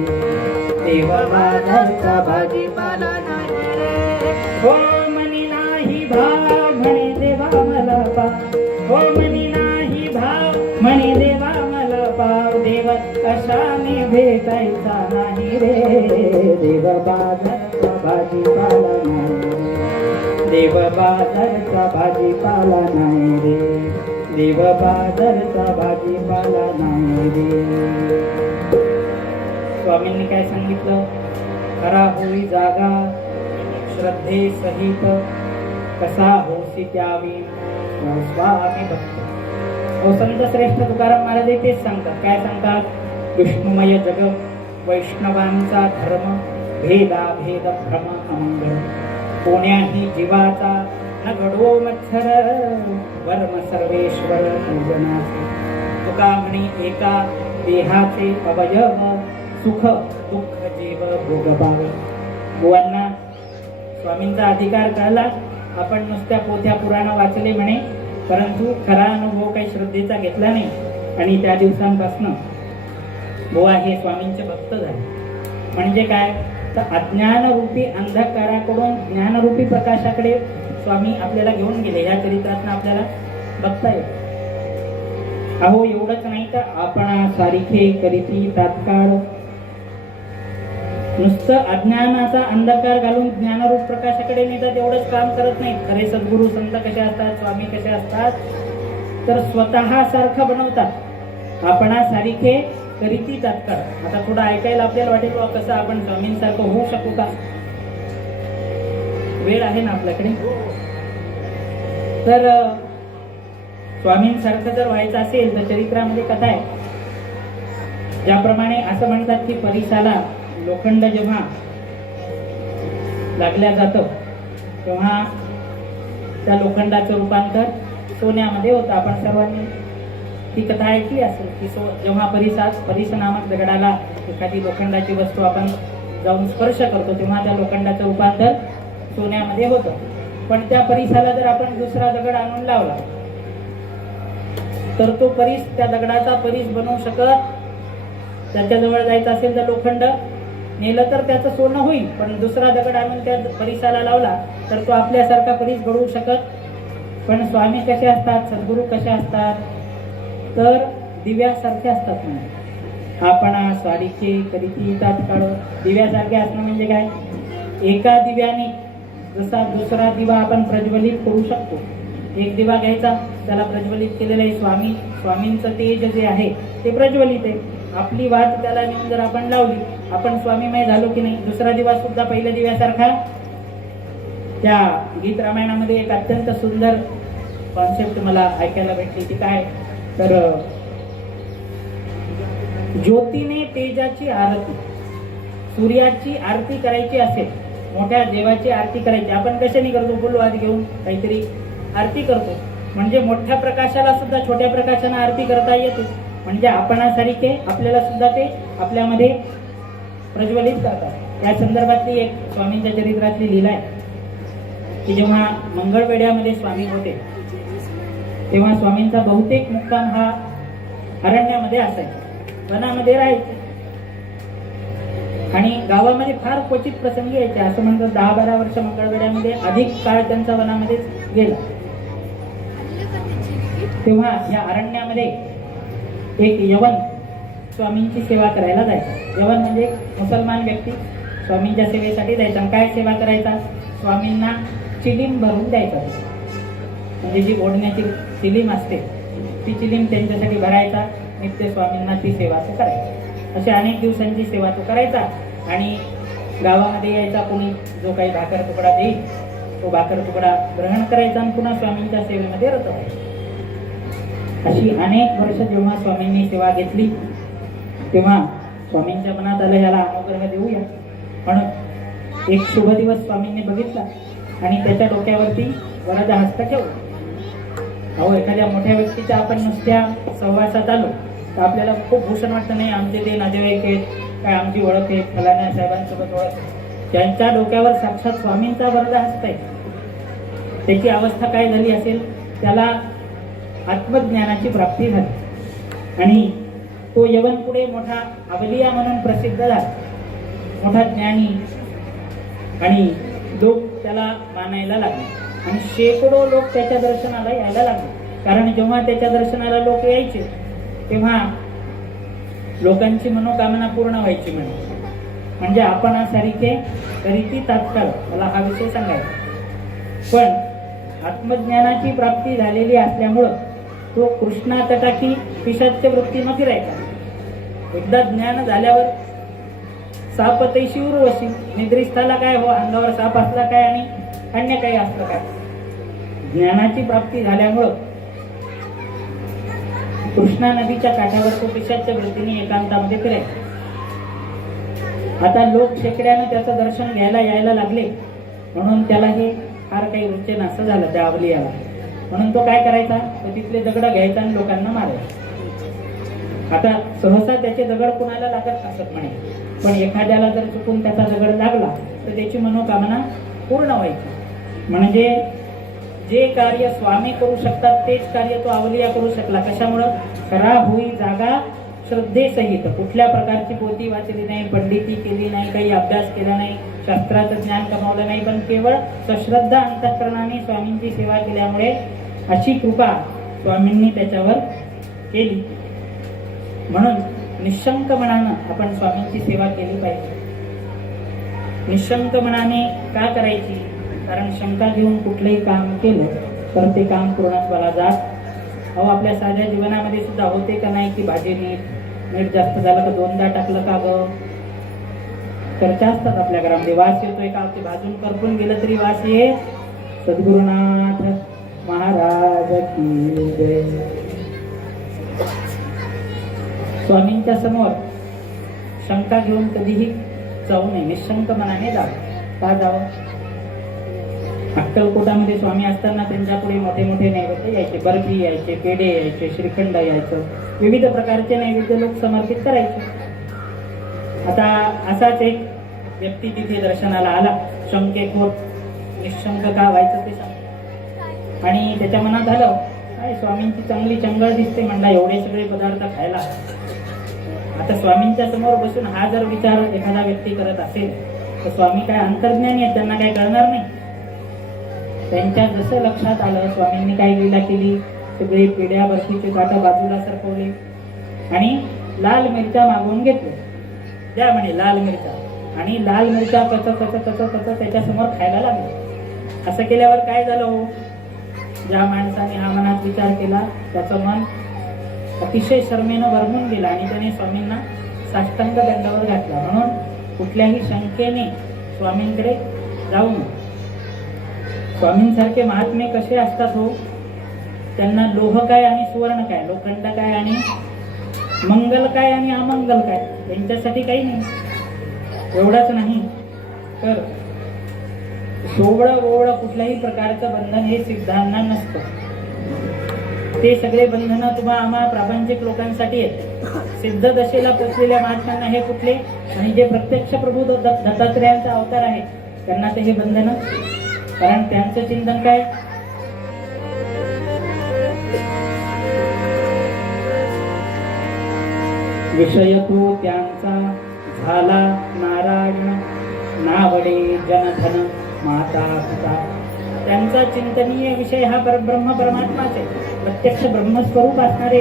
देव बाजारचा भाजीपाला नाही रे. हो मनी नाही भाव म्हणे देवा मला पाव, हो मनी नाही भाव म्हणे देवा मला पाव, देव कशाने भेटायचा नाही रे, देव बाजारचा भाजीपाला नाही रे, देव बाजारचा भाजीपाला नाही रे, देव बाजारचा भाजीपाला नाही रे. स्वामींनी काय सांगितलं, खरा होई जागा श्रद्धे सहित, कसा होसी त्यावी स्वामी भक्त. हो संत श्रेष्ठ तुकाराम महाराज तेच सांगतात. काय सांगतात, विष्णुमय जग वैष्णवांचा धर्म, भेदा भेद भ्रम अमंगळ, कोण्याही जीवाचा न घडवो मत्सर, वर्म सर्वेश्वर पूजनाचे. तुका म्हणे एका देहाचे अवयव, सुख दुःख जीव भोगभावे. बुवांना स्वामींचा अधिकार कळला. आपण नुसत्या पोथ्या पुराण वाचले म्हणे, परंतु खरा अनुभव काही श्रद्धेचा घेतला नाही. आणि त्या दिवसांपासून बुवा हे स्वामींचे भक्त झाले. म्हणजे काय, तर अज्ञानरूपी अंधकाराकडून ज्ञानरूपी प्रकाशाकडे स्वामी आपल्याला घेऊन गेले. या चरित्रातून आपल्याला बघता येईल. अहो एवढंच नाही तर आपण सारिखे करीती तात्काळ, नुसतं अज्ञानाचा अंधकार घालून ज्ञानरूप प्रकाशाकडे नेतात एवढंच काम करत नाहीत. खरे सद्गुरू संत कसे असतात, स्वामी कसे असतात, तर स्वतः सारखं बनवतात. आपणा सारिखे करीती तात्काळ. आता थोडं ऐकायला आपल्याला वाटेल कसं आपण स्वामींसारखं होऊ शकू का, वेळ आहे ना आपल्याकडे. तर स्वामींसारखं जर व्हायचं असेल तर चरित्रामध्ये कथा आहे. ज्याप्रमाणे असं म्हणतात की परिसाला लोखंड जेव्हा लागल्या जातं तेव्हा त्या लोखंडाचं रूपांतर सोन्यामध्ये होतं. आपण सर्वांनी ती कथा ऐकली असेल की जेव्हा परिस नामक दगडाला एखादी लोखंडाची वस्तू आपण जाऊन स्पर्श करतो तेव्हा त्या लोखंडाचं रूपांतर सोन्यामध्ये होतं. पण त्या परिसाला जर आपण दुसरा दगड आणून लावला तर तो परिस त्या दगडाचा परिस बनवू शकत त्याच्याजवळ जायचं असेल तर लोखंड नेलं तर त्याचं सोनं होईल, पण दुसरा दगड आणून त्या परिसाला लावला तर तो आपल्यासारखा परीस घडवू शकत. पण स्वामी कसे असतात, सद्गुरू कसे असतात, तर दिव्यासारखे असतात. म्हणजे आपण स्वारीचे करीती तात्काळ दिव्यासारखे असणं म्हणजे काय, एका दिव्याने जसा दुसरा दिवा आपण प्रज्वलित करू शकतो. एक दिवा घ्यायचा, त्याला प्रज्वलित केलेलं आहे स्वामींचं तेज जे आहे ते प्रज्वलित आहे. आपली वाट त्याला नेऊन जर आपण लावली, आपण स्वामीमय झालो की नाही. दुसरा दिवा सुद्धा पहिल्या दिव्यासारखा. त्या गीत रामायणामध्ये एक अत्यंत सुंदर कॉन्सेप्ट मला ऐकायला भेटली. ती काय तर, ज्योतीने तेजाची आरती, सूर्याची आरती करायची असेल, मोठ्या देवाची आरती करायची, आपण कशाने करतो, फुलवात घेऊन काहीतरी आरती करतो. म्हणजे मोठ्या प्रकाशाला सुद्धा छोट्या प्रकाशाने आरती करता येते. म्हणजे आपणासारखे आपल्याला सुद्धा ते आपल्यामध्ये प्रज्वलित करतात. या संदर्भातली एक स्वामींच्या चरित्रातली लीला आहे की जेव्हा मंगळवेढ्यामध्ये स्वामी होते तेव्हा स्वामींचा बहुतेक मुक्काम हा अरण्यामध्ये असायचा, वनामध्ये राहायचे. आणि गावामध्ये फार क्वचित प्रसंगी यायचे. असं म्हणतात 10-12 वर्ष मंगळवेढ्यामध्ये अधिक काळ त्यांचा वनामध्येच गेला. तेव्हा या अरण्यामध्ये एक यवन स्वामींची सेवा करायला जायचा. यवन म्हणजे एक मुसलमान व्यक्ती स्वामींच्या सेवेसाठी जायचा. काय सेवा करायचा, स्वामींना चिलीम भरून द्यायचा. म्हणजे जी ओढण्याची चिलीम असते ती चिलीम त्यांच्यासाठी भरायचा, नित्य स्वामींना ती सेवा तो करायचा. अशा अनेक दिवसांची सेवा तो करायचा. आणि गावामध्ये यायचा, कोणी जो काही भाकर तुकडा देईल तो भाकर तुकडा ग्रहण करायचा आणि पुन्हा स्वामींच्या सेवेमध्ये रत व्हायचा. अशी अनेक वर्ष जेव्हा स्वामींनी सेवा घेतली तेव्हा स्वामींच्या मनात आलं याला अनुग्रह देऊया. म्हणून एक शुभ दिवस स्वामींनी बघितला आणि त्याच्या डोक्यावरती वरद हस्त ठेवला. अहो, एखाद्या मोठ्या व्यक्तीच्या आपण नुसत्या सहवासात आलो तर आपल्याला खूप भूषण वाटतं. नाही, आमचे ते नातेवाईक आहेत, काय आमची ओळख आहे, फलाण्या साहेबांसोबत ओळख आहे. त्यांच्या डोक्यावर साक्षात स्वामींचा वरद हस्त आहे. त्याची अवस्था काय झाली असेल, त्याला आत्मज्ञानाची प्राप्ती झाली आणि तो यवन पुढे मोठा अवलिया म्हणून प्रसिद्ध झाला, मोठा ज्ञानी. आणि लोक त्याला मानायला लागले आणि शेकडो लोक त्याच्या दर्शनाला यायला लागले. कारण जेव्हा त्याच्या दर्शनाला लोक यायचे तेव्हा लोकांची मनोकामना पूर्ण व्हायची. म्हणजे आपणासारखे करीती तात्काळ, मला हा विषय सांगायचा. पण आत्मज्ञानाची प्राप्ती झालेली असल्यामुळं तो कृष्णा तटाकी पिशाच्य वृत्तीनं फिरायचा. एकदा ज्ञान झाल्यावर साप तैशी उर्वशी, निद्रिस्थाला काय हो, अंगावर साप असला काय आणि अन्य काही असलं काय. ज्ञानाची प्राप्ती झाल्यामुळं कृष्णा नदीच्या काठावर तो पिशाच्य वृत्तीने एकांतामध्ये फिरायचा. आता लोक शेकड्यानं त्याचं दर्शन घ्यायला यायला लागले म्हणून त्याला हे फार काही रुचे नासं झालं त्या अवलियाला. म्हणून तो काय करायचा, तर तिथले दगड घ्यायचा आणि लोकांना मारायचा. आता सहसा त्याचे दगड कुणाला लागत असत म्हणे, पण एखाद्याला जर चुकून त्याचा दगड लागला तर त्याची मनोकामना पूर्ण व्हायची. म्हणजे जे कार्य स्वामी करू शकतात तेच कार्य तो अवलिया करू शकला. कशामुळं, खरा होई जागा श्रद्धेसहित. कुठल्या प्रकारची पोथी वाचली नाही, पंडिती केली नाही, काही अभ्यास केला नाही, शास्त्राचं ज्ञान कमावलं नाही, पण केवळ सश्रद्धा अंतःकरणाने स्वामींची सेवा केल्यामुळे अशी कृपा स्वामींनी त्याच्यावर केली. म्हणून निशंक मनानं आपण स्वामींची सेवा केली पाहिजे. निशंक मनाने का करायची, कारण शंका घेऊन कुठलंही काम केलं तर ते काम पूर्णत्वाला जात. अहो, आपल्या साध्या जीवनामध्ये सुद्धा होते का नाही की भाजी मीठ जास्त झालं का 2दा टाकलं का ग, चर्चा असतात आपल्या घरामध्ये. वास येतोय का, ते भाजून करपून गेलं तरी वास ये. सद्गुरुनाथ महाराज की जय. स्वामींच्या समोर शंका घेऊन कधीही जाऊ नये, निशंक मनाने जावं. का जावं, अक्कलकोटामध्ये स्वामी असताना त्यांच्या पुढे मोठे मोठे नैवेद्य यायचे, बर्फी यायचे, पेढे यायचे, श्रीखंड यायचं, विविध प्रकारचे नैवेद्य लोक समर्पित करायचे. आता असाच एक व्यक्ती तिथे दर्शनाला आला, शंकेखोर. निशंक का व्हायचं ते सांग. आणि त्याच्या मनात आलं, काय स्वामींची चांगली चंगळ दिसते, म्हणला एवढे सगळे पदार्थ खायला आता स्वामींच्या समोर बसून हा जर विचार एखादा व्यक्ती करत असेल तर स्वामी काय अंतर्ज्ञानी आहेत, त्यांना काय कळणार नाही. त्यांच्या जसं लक्षात आलं स्वामींनी काय लीला केली, सगळे पिढ्या बर्फीचे काटा बाजूला सरकवले आणि लाल मिरच्या मागवून घेतले. द्या म्हणे लाल मिरच्या, आणि लाल मिरच्या कच कच कच कच त्याच्यासमोर खायला लागले. असं केल्यावर काय झालं हो, ज्या माणसाने हा मनात विचार केला त्याचं मन अतिशय शर्मेनं भरमून गेलं आणि त्याने स्वामींना साष्टांग दंडावर घातला. म्हणून कुठल्याही शंकेने स्वामींकडे जाऊ नये. स्वामींसारखे महात्मे कसे असतात हो, त्यांना लोह काय आणि सुवर्ण काय, लोखंड काय आणि मंगल काय आणि अमंगल काय, त्यांच्यासाठी काही नाही. एवढंच नाही तर सोवळं ओवळं कुठल्याही प्रकारचं बंधन हे सिद्धांना नसतं. ते सगळे बंधन तुम्हा आम्हा प्रापंचिक लोकांसाठी आहेत. सिद्ध दशेला पोचलेल्या महात्म्यांना हे कुठले, आणि जे प्रत्यक्ष प्रभू दत्तात्रेयांचा अवतार आहे त्यांना ते हे बंधन, कारण त्यांचं चिंतन काय, विषय तो त्यांचा झाला नारायण, नावडे जनधन माता पिता. त्यांचा चिंतनीय विषय हा परब्रह्म परमात्माच आहे, प्रत्यक्ष ब्रह्मस्वरूप असणारे.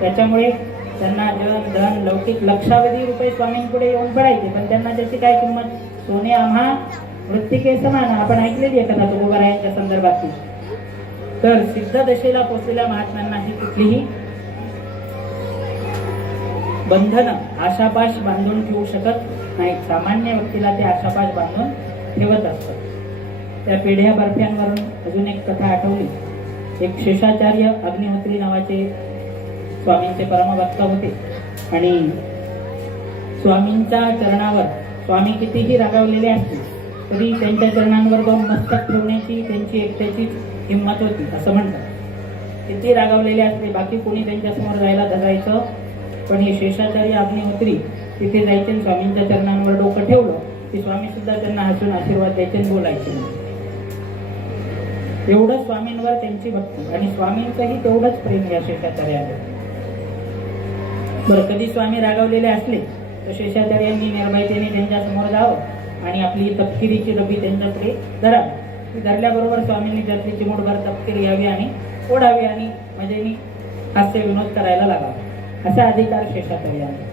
त्याच्यामुळे त्यांना जन धन लौकिक लक्षावधी रुपये स्वामींपुढे येऊन पडायचे, पण त्यांना त्याची काय किंमत, सोने आम्हा मृत्तिके समान. आपण ऐकलेली आहे कथा तुकोबारायांच्या संदर्भातली. तर सिद्ध दशेला पोचलेल्या महात्म्यांना ही कुठलीही बंधन आशापाश बांधून ठेवू शकत नाही. सामान्य व्यक्तीला ते आशापाश बांधून ठेवत असतात. त्या पेढ्या बर्फ्यांवरून अजून एक कथा आठवली. एक शेषाचार्य अग्निहोत्री नावाचे स्वामींचे परमभक्त होते आणि स्वामींच्या चरणावर स्वामी कितीही रागावलेले असतील तरी त्यांच्या चरणांवर जाऊन मस्तक ठेवण्याची त्यांची एकट्याचीच हिंमत होती असं म्हणतात. किती रागावलेले असले बाकी कोणी त्यांच्यासमोर जायला धजायचं, पण हे शेषाचार्य अग्निहोत्री तिथे जायचे, स्वामींच्या चरणांवर डोकं ठेवलं की स्वामी सुद्धा त्यांना हसून आशीर्वाद द्यायचे आणि बोलायचे. एवढं स्वामींवर त्यांची भक्ती आणि स्वामींचंही तेवढंच प्रेम या शेषाचार्यावर. बरं, कधी स्वामी रागावलेले असले तर शेषाचार्यांनी निर्भयतेने त्यांच्या समोर जावं आणि आपली तपकिरीची डबी त्यांच्याकडे धरावी. धरल्याबरोबर स्वामींनी त्यातली चिमूटभर तपकीर घ्यावी आणि ओढावी आणि मजेने हास्य विनोद करायला लागावा. असा अधिकार शेषाचार्यांना.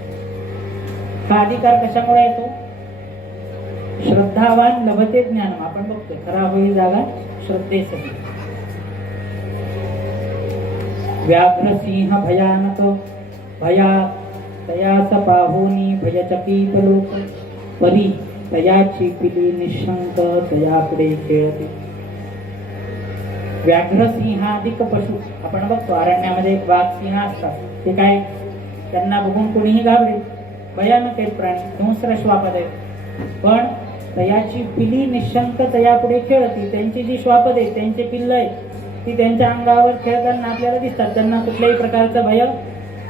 हा अधिकार कशामुळे येतो, श्रद्धावान लभते ज्ञान. आपण बघतोय खरा होई जागा श्रद्धेसाठी. व्याघ्र सिंह भयानक भया तयास पाहुनी भयचकित लोक, परी तयाची पिली निशंक तया पुढे खेळते. व्याघ्र सिंहाधिक पशु. आपण बघतो अरण्यामध्ये वाघ सिंह असतात, ते काय त्यांना बघून कोणीही घाबरेल. भयानक आहेत प्राणी, हिंस्र श्वापद आहेत. पण तयाची पिली निशंक तया पुढे खेळती. त्यांची जी श्वापद आहेत, त्यांचे पिल्ल आहेत, ती त्यांच्या अंगावर खेळताना आपल्याला दिसतात. त्यांना कुठल्याही प्रकारचं भय.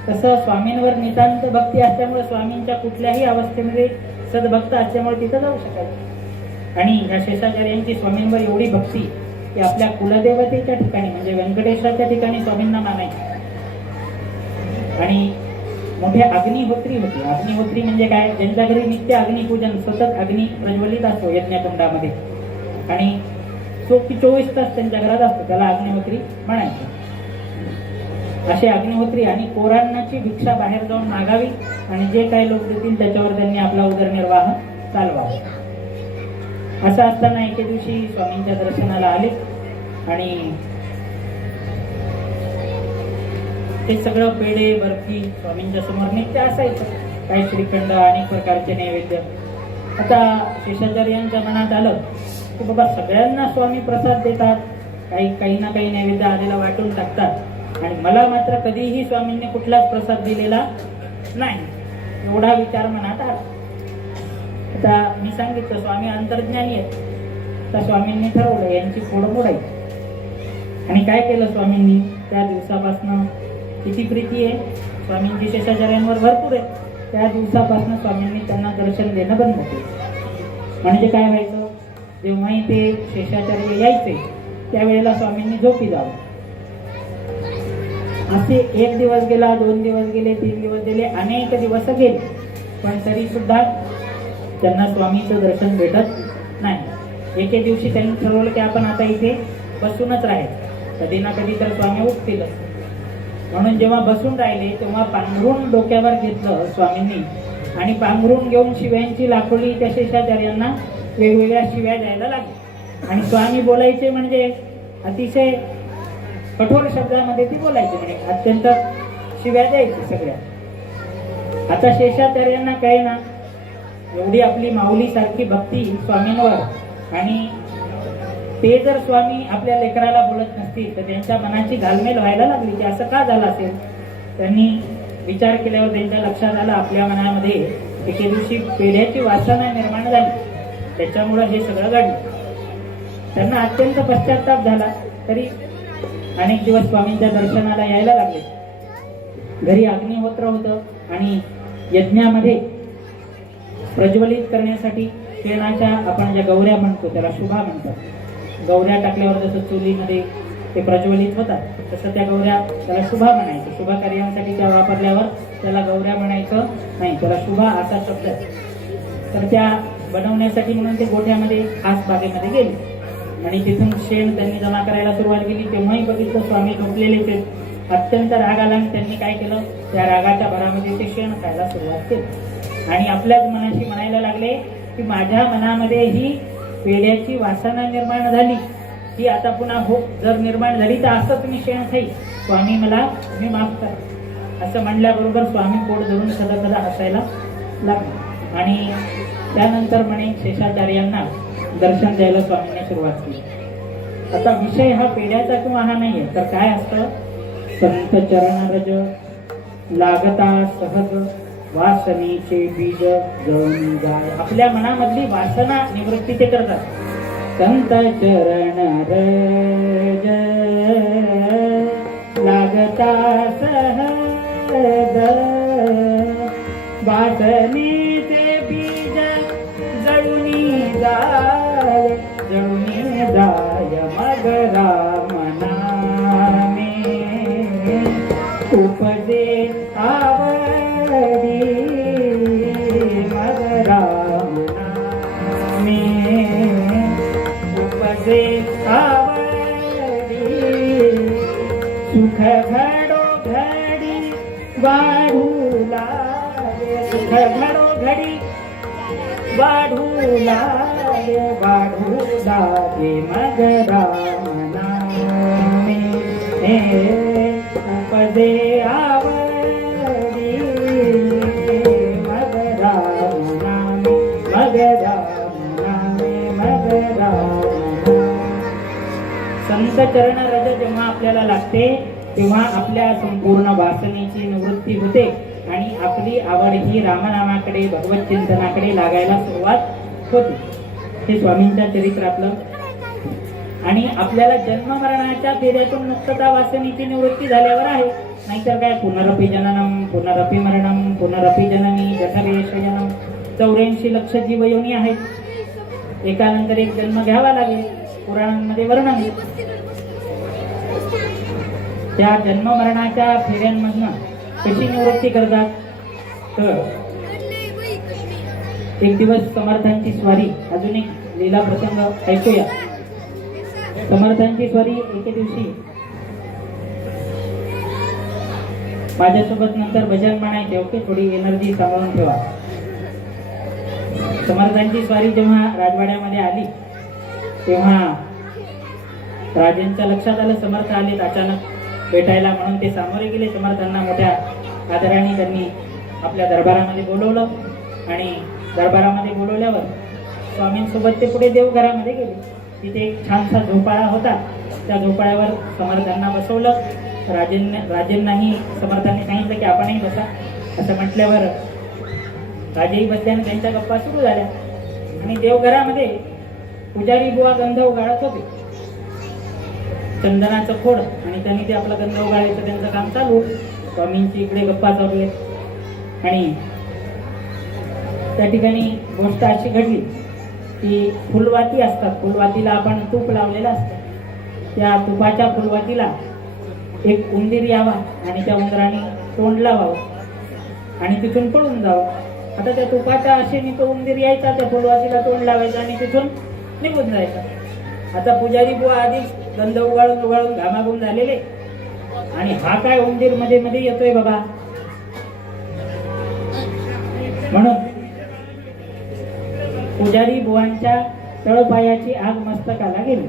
तसं स्वामींवर नितांत भक्ती असल्यामुळे स्वामींच्या कुठल्याही अवस्थेमध्ये सद्भक्त असल्यामुळे तिथं जाऊ शकायचं. आणि या शेषाचार्यांची स्वामींवर एवढी भक्ती की आपल्या कुलदेवतेच्या ठिकाणी म्हणजे व्यंकटेश्वराच्या ठिकाणी स्वामींना मानायचे. आणि मोठे अग्निहोत्री होते. अग्निहोत्री म्हणजे काय, ज्यांच्या घरी नित्य अग्निपूजन, सतत अग्नी प्रज्वलित असतो यज्ञकुंडामध्ये आणि 24 तास त्यांच्या घरात असतो, त्याला अग्निहोत्री म्हणायचं. असे अग्निहोत्री आणि कोरांनाची भिक्षा बाहेर जाऊन मागावी आणि जे काही लोक देतील त्याच्यावर त्यांनी आपला उदरनिर्वाह चालवावा. असं असताना एके दिवशी स्वामींच्या दर्शनाला आले आणि ते सगळं पेढे बर्फी स्वामींच्या समोर नित्य असायचं. काही श्रीखंड अनेक प्रकारचे नैवेद्य. आता शेषाचार्यांच्या मनात आलं की बाबा सगळ्यांना स्वामी प्रसाद देतात, काही ना काही नैवेद्य आलेला वाटून टाकतात आणि मला मात्र कधीही स्वामींनी कुठलाच प्रसाद दिलेला नाही. एवढा विचार मनात आला. आता मी सांगितलं स्वामी अंतर्ज्ञानी आहेत. तर स्वामींनी ठरवलं यांची फोड मोडायची. आणि काय केलं स्वामींनी, त्या दिवसापासून किती प्रीती आहे स्वामींची शेषाचार्यांवर भरपूर आहे. त्या दिवसापासून स्वामींनी त्यांना दर्शन देणं बंद केलं. म्हणजे काय व्हायचं, जेव्हाही ते शेषाचार्य यायचे त्यावेळेला स्वामींनी झोपी जावं. असे 1 दिवस गेला, 2 दिवस गेले, 3 दिवस गेले, अनेक दिवस गेले, पण तरी सुद्धा त्यांना स्वामीचं दर्शन भेटत नाही. एके दिवशी त्यांनी ठरवलं की आपण आता इथे बसूनच राहायचं, कधी ना कधी तर स्वामी उठतीलच. म्हणून जेव्हा बसून राहिले तेव्हा पांघरून डोक्यावर घेतलं स्वामींनी आणि पांघरून घेऊन शिव्यांची लाखोली त्या शेषाचार्यांना वेगवेगळ्या शिव्या द्यायला लागले. आणि स्वामी बोलायचे म्हणजे अतिशय कठोर शब्दामध्ये ती बोलायची, म्हणजे अत्यंत शिव्या द्यायची सगळ्या. आता शेषाचार्यांना काय ना, एवढी आपली माऊली सारखी भक्ती स्वामींवर, आणि ते जर स्वामी आपल्या लेकराला बोलत नसतील तर त्यांच्या मनाची घालमेल व्हायला लागली की असं का झालं असेल. त्यांनी विचार केल्यावर त्यांच्या लक्षात आलं आपल्या मनामध्ये एके दिवशी पेढ्याची वासना निर्माण झाली, त्याच्यामुळं हे सगळं घडलं. त्यांना अत्यंत पश्चाताप झाला, तरी अनेक दिवस स्वामींच्या दर्शनाला यायला लागले. घरी अग्निहोत्र होतं आणि यज्ञामध्ये प्रज्वलित करण्यासाठी शेणाच्या आपण ज्या गौऱ्या म्हणतो त्याला शुभा म्हणतात. गौऱ्या टाकल्यावर जसं चुलीमध्ये ते प्रज्वलित होतात तसं त्या गौऱ्या त्याला शुभा म्हणायचं. शुभ कार्यासाठी त्या वापरल्यावर त्याला गौऱ्या म्हणायचं नाही, त्याला शुभा असा शब्द. तर त्या बनवण्यासाठी म्हणून ते गोठ्यामध्ये खास बागेमध्ये गेले आणि तिथून शेण त्यांनी जमा करायला सुरुवात केली. तेव्हाही बघितलं स्वामी झोपलेले ते. अत्यंत राग आला आणि त्यांनी काय केलं, त्या रागाच्या भरामध्ये ते शेण खायला सुरुवात केली आणि आपल्याच मनाशी म्हणायला लागले की माझ्या मनामध्ये ही पेढ्याची वासना निर्माण झाली, ती आता पुन्हा हो जर निर्माण झाली तर असं तुम्ही शेण खाई, स्वामी मला तुम्ही माफ करा. असं म्हणल्याबरोबर स्वामी पोट धरून सदा हसायला लागले आणि त्यानंतर म्हणे शेषाचार्यांना दर्शन द्यायला स्वामींनी सुरुवात केली. आता विषय हा पेढ्याचा किंवा हा नाहीये, तर काय असतं, संत चरण रज लागता सहज वासनेचे बीज जळून जाय. आपल्या मनामधली वासना निवृत्ती ते करतात. संत चरण रज लागता सहज वासनेचे बीज जळून जाय, जळून जाय मग राम नामे उपदे आवडी मग राम नामे उपदे आवडी. सुख घडो घडी वाढू लागे, सुख घडो घडी वाढू लागे, वाढू लागे मग राम नामे उपदे आवडी मग राम नामे, मग राम नामे, मग राम नामे. संत चरण रज जेव्हा आपल्याला लागते तेव्हा आपल्या संपूर्ण वासनेची निवृत्ती होते आणि आपली आवड ही रामनामाकडे भगवत चिंतनाकडे लागायला सुरुवात होते. हे स्वामींच्या चरित्रातलं. आणि आपल्याला जन्म मरणाच्या फेऱ्यातून मुक्तता वासनेची निवृत्ती झाल्यावर आहे, नाहीतर काय पुनरपि जननम पुनरपि मरणम पुनरपि जननी जठरे शयनम. 84 लक्ष जीवयोनी आहेत, एकानंतर एक जन्म घ्यावा लागेल. पुराणांमध्ये वर्णन आहे. त्या जन्म मरणाच्या फेऱ्यांमधनं कशी निवृत्ती करतात, तर एक दिवस समर्थांची स्वारी, अजून एक लीला प्रसंग ऐकूया. समर्थांची स्वारी एके दिवशी, माझ्यासोबत नंतर भजन म्हणायचे, ओके, थोडी एनर्जी सांभाळून ठेवा. समर्थांची स्वारी जेव्हा राजवाड्यामध्ये आली तेव्हा राजांच्या लक्षात आलं समर्थ आलेत अचानक भेटायला, म्हणून ते सामोरे गेले. समर्थांना मोठ्या आदराने त्यांनी आपल्या दरबारामध्ये बोलवलं आणि दरबारामध्ये बोलवल्यावर स्वामींसोबत ते पुढे देवघरामध्ये गेले. तिथे एक छानसा झोपाळा होता, त्या झोपाळ्यावर समर्थांना बसवलं. राजेंनाही समर्थांनी सांगितलं की आपणही बसा. असं म्हटल्यावर राजेही बसले आणि त्यांच्या गप्पा सुरू झाल्या. आणि देवघरामध्ये पुजारी बुवा गंध उगाळत होते, चंदनाचं खोड, आणि त्यांनी ते आपला गंध उगाळायचं त्यांचं काम चालू. स्वामींची इकडे गप्पा चालू आहेत. आणि त्या ठिकाणी गोष्ट अशी घडली की फुलवाती असतात, फुलवातीला आपण तूप लावलेलं असतं. त्या तुपाच्या फुलवातीला एक उंदीर यावा आणि त्या उंदराने तोंड लावावं आणि तिथून पळून जावं. आता त्या तुपाच्या आशेने तो उंदीर यायचा, त्या फुलवातीला तोंड लावायचं आणि तिथून निघून जायचा. आता पुजारी बुवा आधीच गंध उगाळून उगाळून घामाघूम झालेले आणि हा काय उंदीर मध्ये मध्ये येतोय बाबा. म्हणून पुजारी बुवांच्या तळपायाची आग मस्तकाला गेली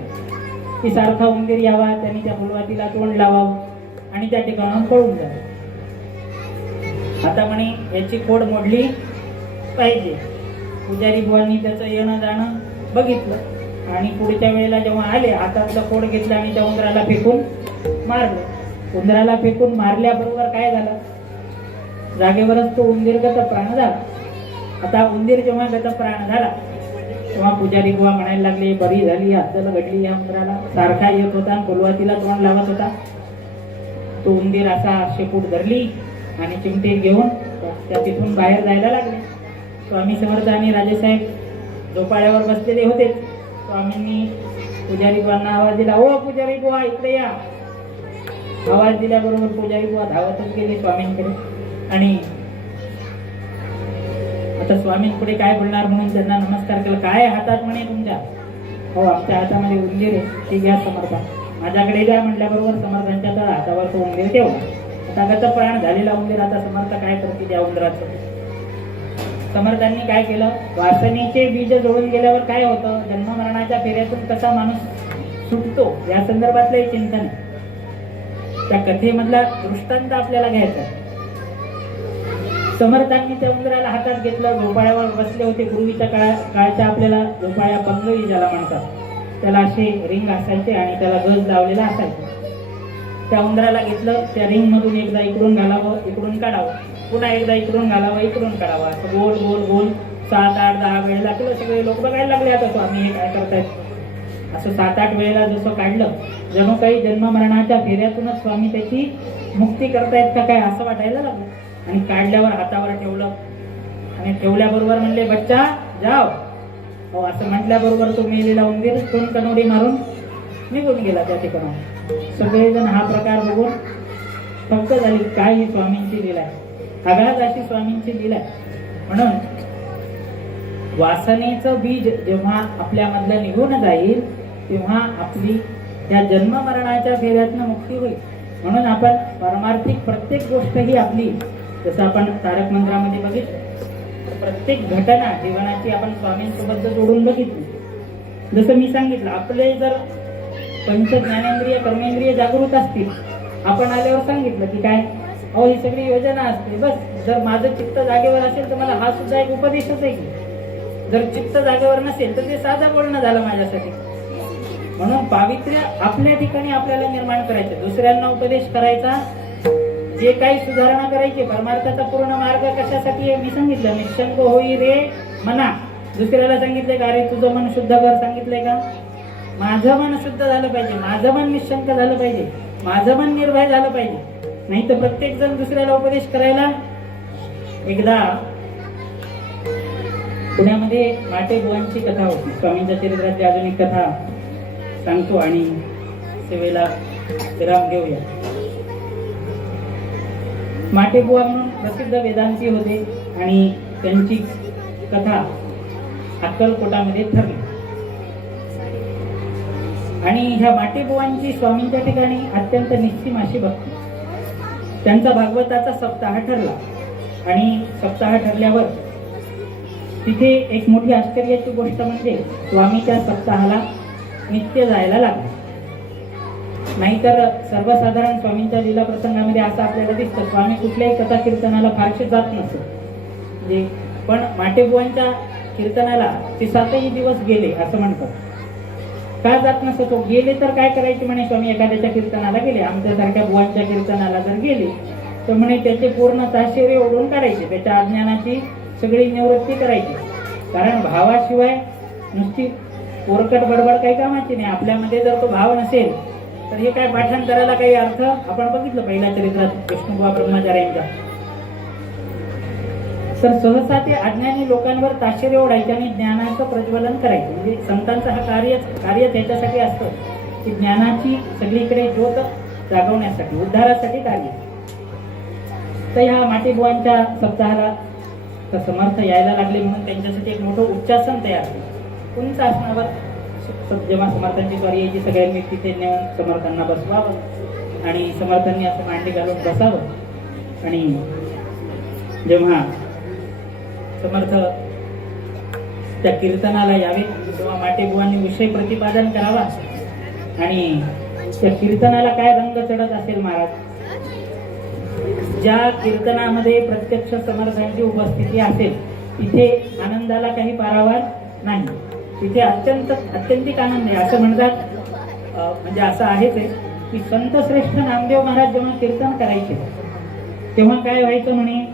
की सारखा उंदीर यावा, त्यांनी त्या फुलवातीला तोंड लावावं आणि त्या ठिकाणाहून पळून जावं. आता म्हणे याची खोड मोडली पाहिजे. पुजारी बुवांनी त्याचं येणं जाणं बघितलं आणि पुढच्या वेळेला जेव्हा आले हातातलं खोड घेतलं आणि त्या उंदराला फेकून मारलं. उंदराला फेकून मारल्याबरोबर काय झालं, जागेवरच तो उंदीर गतप्राण झाला. आता उंदीर जेव्हा गतप्राण झाला तेव्हा पुजारी बुवा म्हणायला लागले, बरी झाली, हद्दल घडली या उंदराला. सारखा येत होता, फुलवातीला तोंड लावत होता. तो उंदीर असा शेपूट धरली आणि चिमटे घेऊन त्या तिथून बाहेर जायला लागले. स्वामी समर्थ आणि राजेसाहेब झोपाळ्यावर बसलेले होते. स्वामींनी पुजारी बुवांना आवाज दिला, ओ पुजारी बुवा इकडे या. आवाज दिल्याबरोबर पुजारी बुवा धावतच गेले स्वामींकडे आणि आता स्वामींपुढे काय बोलणार म्हणून त्यांना नमस्कार केला. काय हातात म्हणे तुमच्या? हो आमच्या हातामध्ये उंदीर आहे, ते घ्या समर्था. माझ्याकडे द्या म्हटल्याबरोबर समर्थांच्या तर हातावर तो उंदीर ठेवला. आता गतप्राण झालेला उंदीर, आता समर्थ काय करते त्या उंदराचं? समर्थांनी काय केलं, वासनेचे बीज जोडून गेल्यावर काय होतं, जन्म मरणाच्या फेऱ्यातून कसा माणूस सुटतो या संदर्भातलं चिंतन आहे. त्या कथेमधला दृष्टांत आपल्याला घ्यायचा. समर्थांनी त्या उंदराला हातात घेतलं, झोपाळ्यावर बसले होते. पूर्वीच्या काळच्या आपल्याला झोपाळ्या पंगई ज्याला म्हणतात, त्याला असे रिंग असायचे आणि त्याला गज लावलेला असायचा. त्या उंदराला घेतलं, त्या रिंग मधून एकदा इकडून घालावं, इकडून काढावं, पुन्हा एकदा इकडून घालावं, इकडून काढावं, असं गोल गोल गोल 7, 8, 10 वेळेला केलं. सगळे लोक बघायला लागले, आता स्वामी हे काय करतायत. असं 7, 8 वेळेला जसं काढलं, जणू काही जन्म मरणाच्या फेऱ्यातूनच स्वामी त्याची मुक्ती करतायत का काय असं वाटायला लागलं. आणि काढल्यावर हातावर ठेवलं आणि ठेवल्याबरोबर म्हणले, बच्चा जाओ. हो असं म्हटल्याबरोबर तो मेलेला उंदीर तोंड कनोडी मारून निघून गेला त्या ठिकाणी. सगळेजण हा प्रकार बघून फक्त झाली, काय ही स्वामींची लीला आहे, आघात अशी स्वामींची लीला आहे. म्हणून वासनेचं बीज जेव्हा आपल्यामधलं निघून जाईल तेव्हा आपली त्या जन्म मरणाच्या फेऱ्यातनं मुक्ती होईल. म्हणून आपण परमार्थिक प्रत्येक गोष्ट ही आपली, जसं आपण तारक मंत्रामध्ये बघितलं, प्रत्येक घटना जीवनाची आपण स्वामींसोबत जोडून बघितली. जसं मी सांगितलं, आपले जर पंच ज्ञानेंद्रिय कर्मेंद्रिय जागृत असतील, आपण आल्यावर सांगितलं की काय, अहो ही सगळी योजना असते. बस जर माझं चित्त जागेवर असेल तर मला हा सुद्धा एक उपदेशच आहे की जर चित्त जागेवर नसेल तर ते साधं बोलणं झालं माझ्यासाठी. म्हणून पावित्र्य आपल्या ठिकाणी आपल्याला निर्माण करायचं, दुसऱ्यांना उपदेश करायचा, जे काही सुधारणा करायची. परमार्थाचा पूर्ण मार्ग कशासाठी आहे मी सांगितलं, निशंक होई रे मना. दुसऱ्याला सांगितलंय का, अरे तुझं मन शुद्ध कर, सांगितलंय का? माझं मन शुद्ध झालं पाहिजे, माझं मन निशंक झालं पाहिजे, माझं मन निर्भय झालं पाहिजे. नाही तर प्रत्येक जण दुसऱ्याला उपदेश करायला. एकदा पुण्यामध्ये माटे बुवांची कथा होती. स्वामींच्या चरित्राची अजून एक कथा सांगतो आणि सेवेला विराम घेऊया. माटे बुवा म्हणून प्रसिद्ध वेदांती होते आणि त्यांची कथा अक्कलकोटामध्ये ठरली. आणि ह्या माटे बुवांची स्वामींच्या ठिकाणी अत्यंत निश्चिम अशी भक्ती. त्यांचा भागवताचा सप्ताह ठरला आणि सप्ताह ठरल्यावर तिथे एक मोठी आश्चर्याची गोष्ट म्हणजे स्वामीच्या सप्ताहाला नित्य जायला लागले. नाहीतर सर्वसाधारण स्वामींच्या लीला प्रसंगामध्ये असं आपल्याला दिसतं, स्वामी कुठल्याही कथा कीर्तनाला फारसे जात नसत. म्हणजे पण माटेबुवांच्या कीर्तनाला ते 7ही दिवस गेले असं म्हणतात. का जात नसतो? गेले तर काय करायचे म्हणे, स्वामी एखाद्याच्या कीर्तनाला गेले, आमच्यासारख्या बुवांच्या कीर्तनाला जर गेले तर म्हणे त्याचे पूर्ण ताशेरे ओढून काढायचे, त्याच्या अज्ञानाची सगळी निवृत्ती करायची. कारण भावाशिवाय नुसती कोरकट बडबड काही कामाची नाही. आपल्यामध्ये जर तो भाव नसेल तर हे काय पाठांतराला काही अर्थ. आपण बघितलं पहिल्या चरित्रात विष्णुबुवा ब्रह्मचार्यांच्या. तर सहसा ते अज्ञानी लोकांवर ताशेरे ओढायचे आणि ज्ञानाचं प्रज्वलन करायचं. म्हणजे संतांचं हा कार्य त्याच्यासाठी असतं की ज्ञानाची सगळीकडे ज्योत जागवण्यासाठी, उद्धारासाठी आली. तर ह्या माटीबुवांच्या सप्ताहाला तर समर्थ यायला लागले म्हणून त्यांच्यासाठी एक मोठं उच्चासन तयार केलं. कोणीच आसनावर जेव्हा समर्थांची स्वारी यायची सगळ्यांनी तिथे नेऊन समर्थांना बसवावं आणि समर्थांनी असं मांडी घालून बसावं. आणि जेव्हा समर्थ त्या कीर्तनाला यावे तेव्हा माटेबुवांनी विषय प्रतिपादन करावा. आणि त्या कीर्तनाला काय रंग चढत असेल महाराज, ज्या कीर्तनामध्ये प्रत्यक्ष समर्थांची उपस्थिती असेल तिथे आनंदाला काही पारावार नाही, तिथे अत्यंतिक आनंद आहे. असं म्हणतात म्हणजे असं आहेच आहे की संत श्रेष्ठ नामदेव महाराज जेव्हा कीर्तन करायचे तेव्हा काय व्हायचं म्हणे,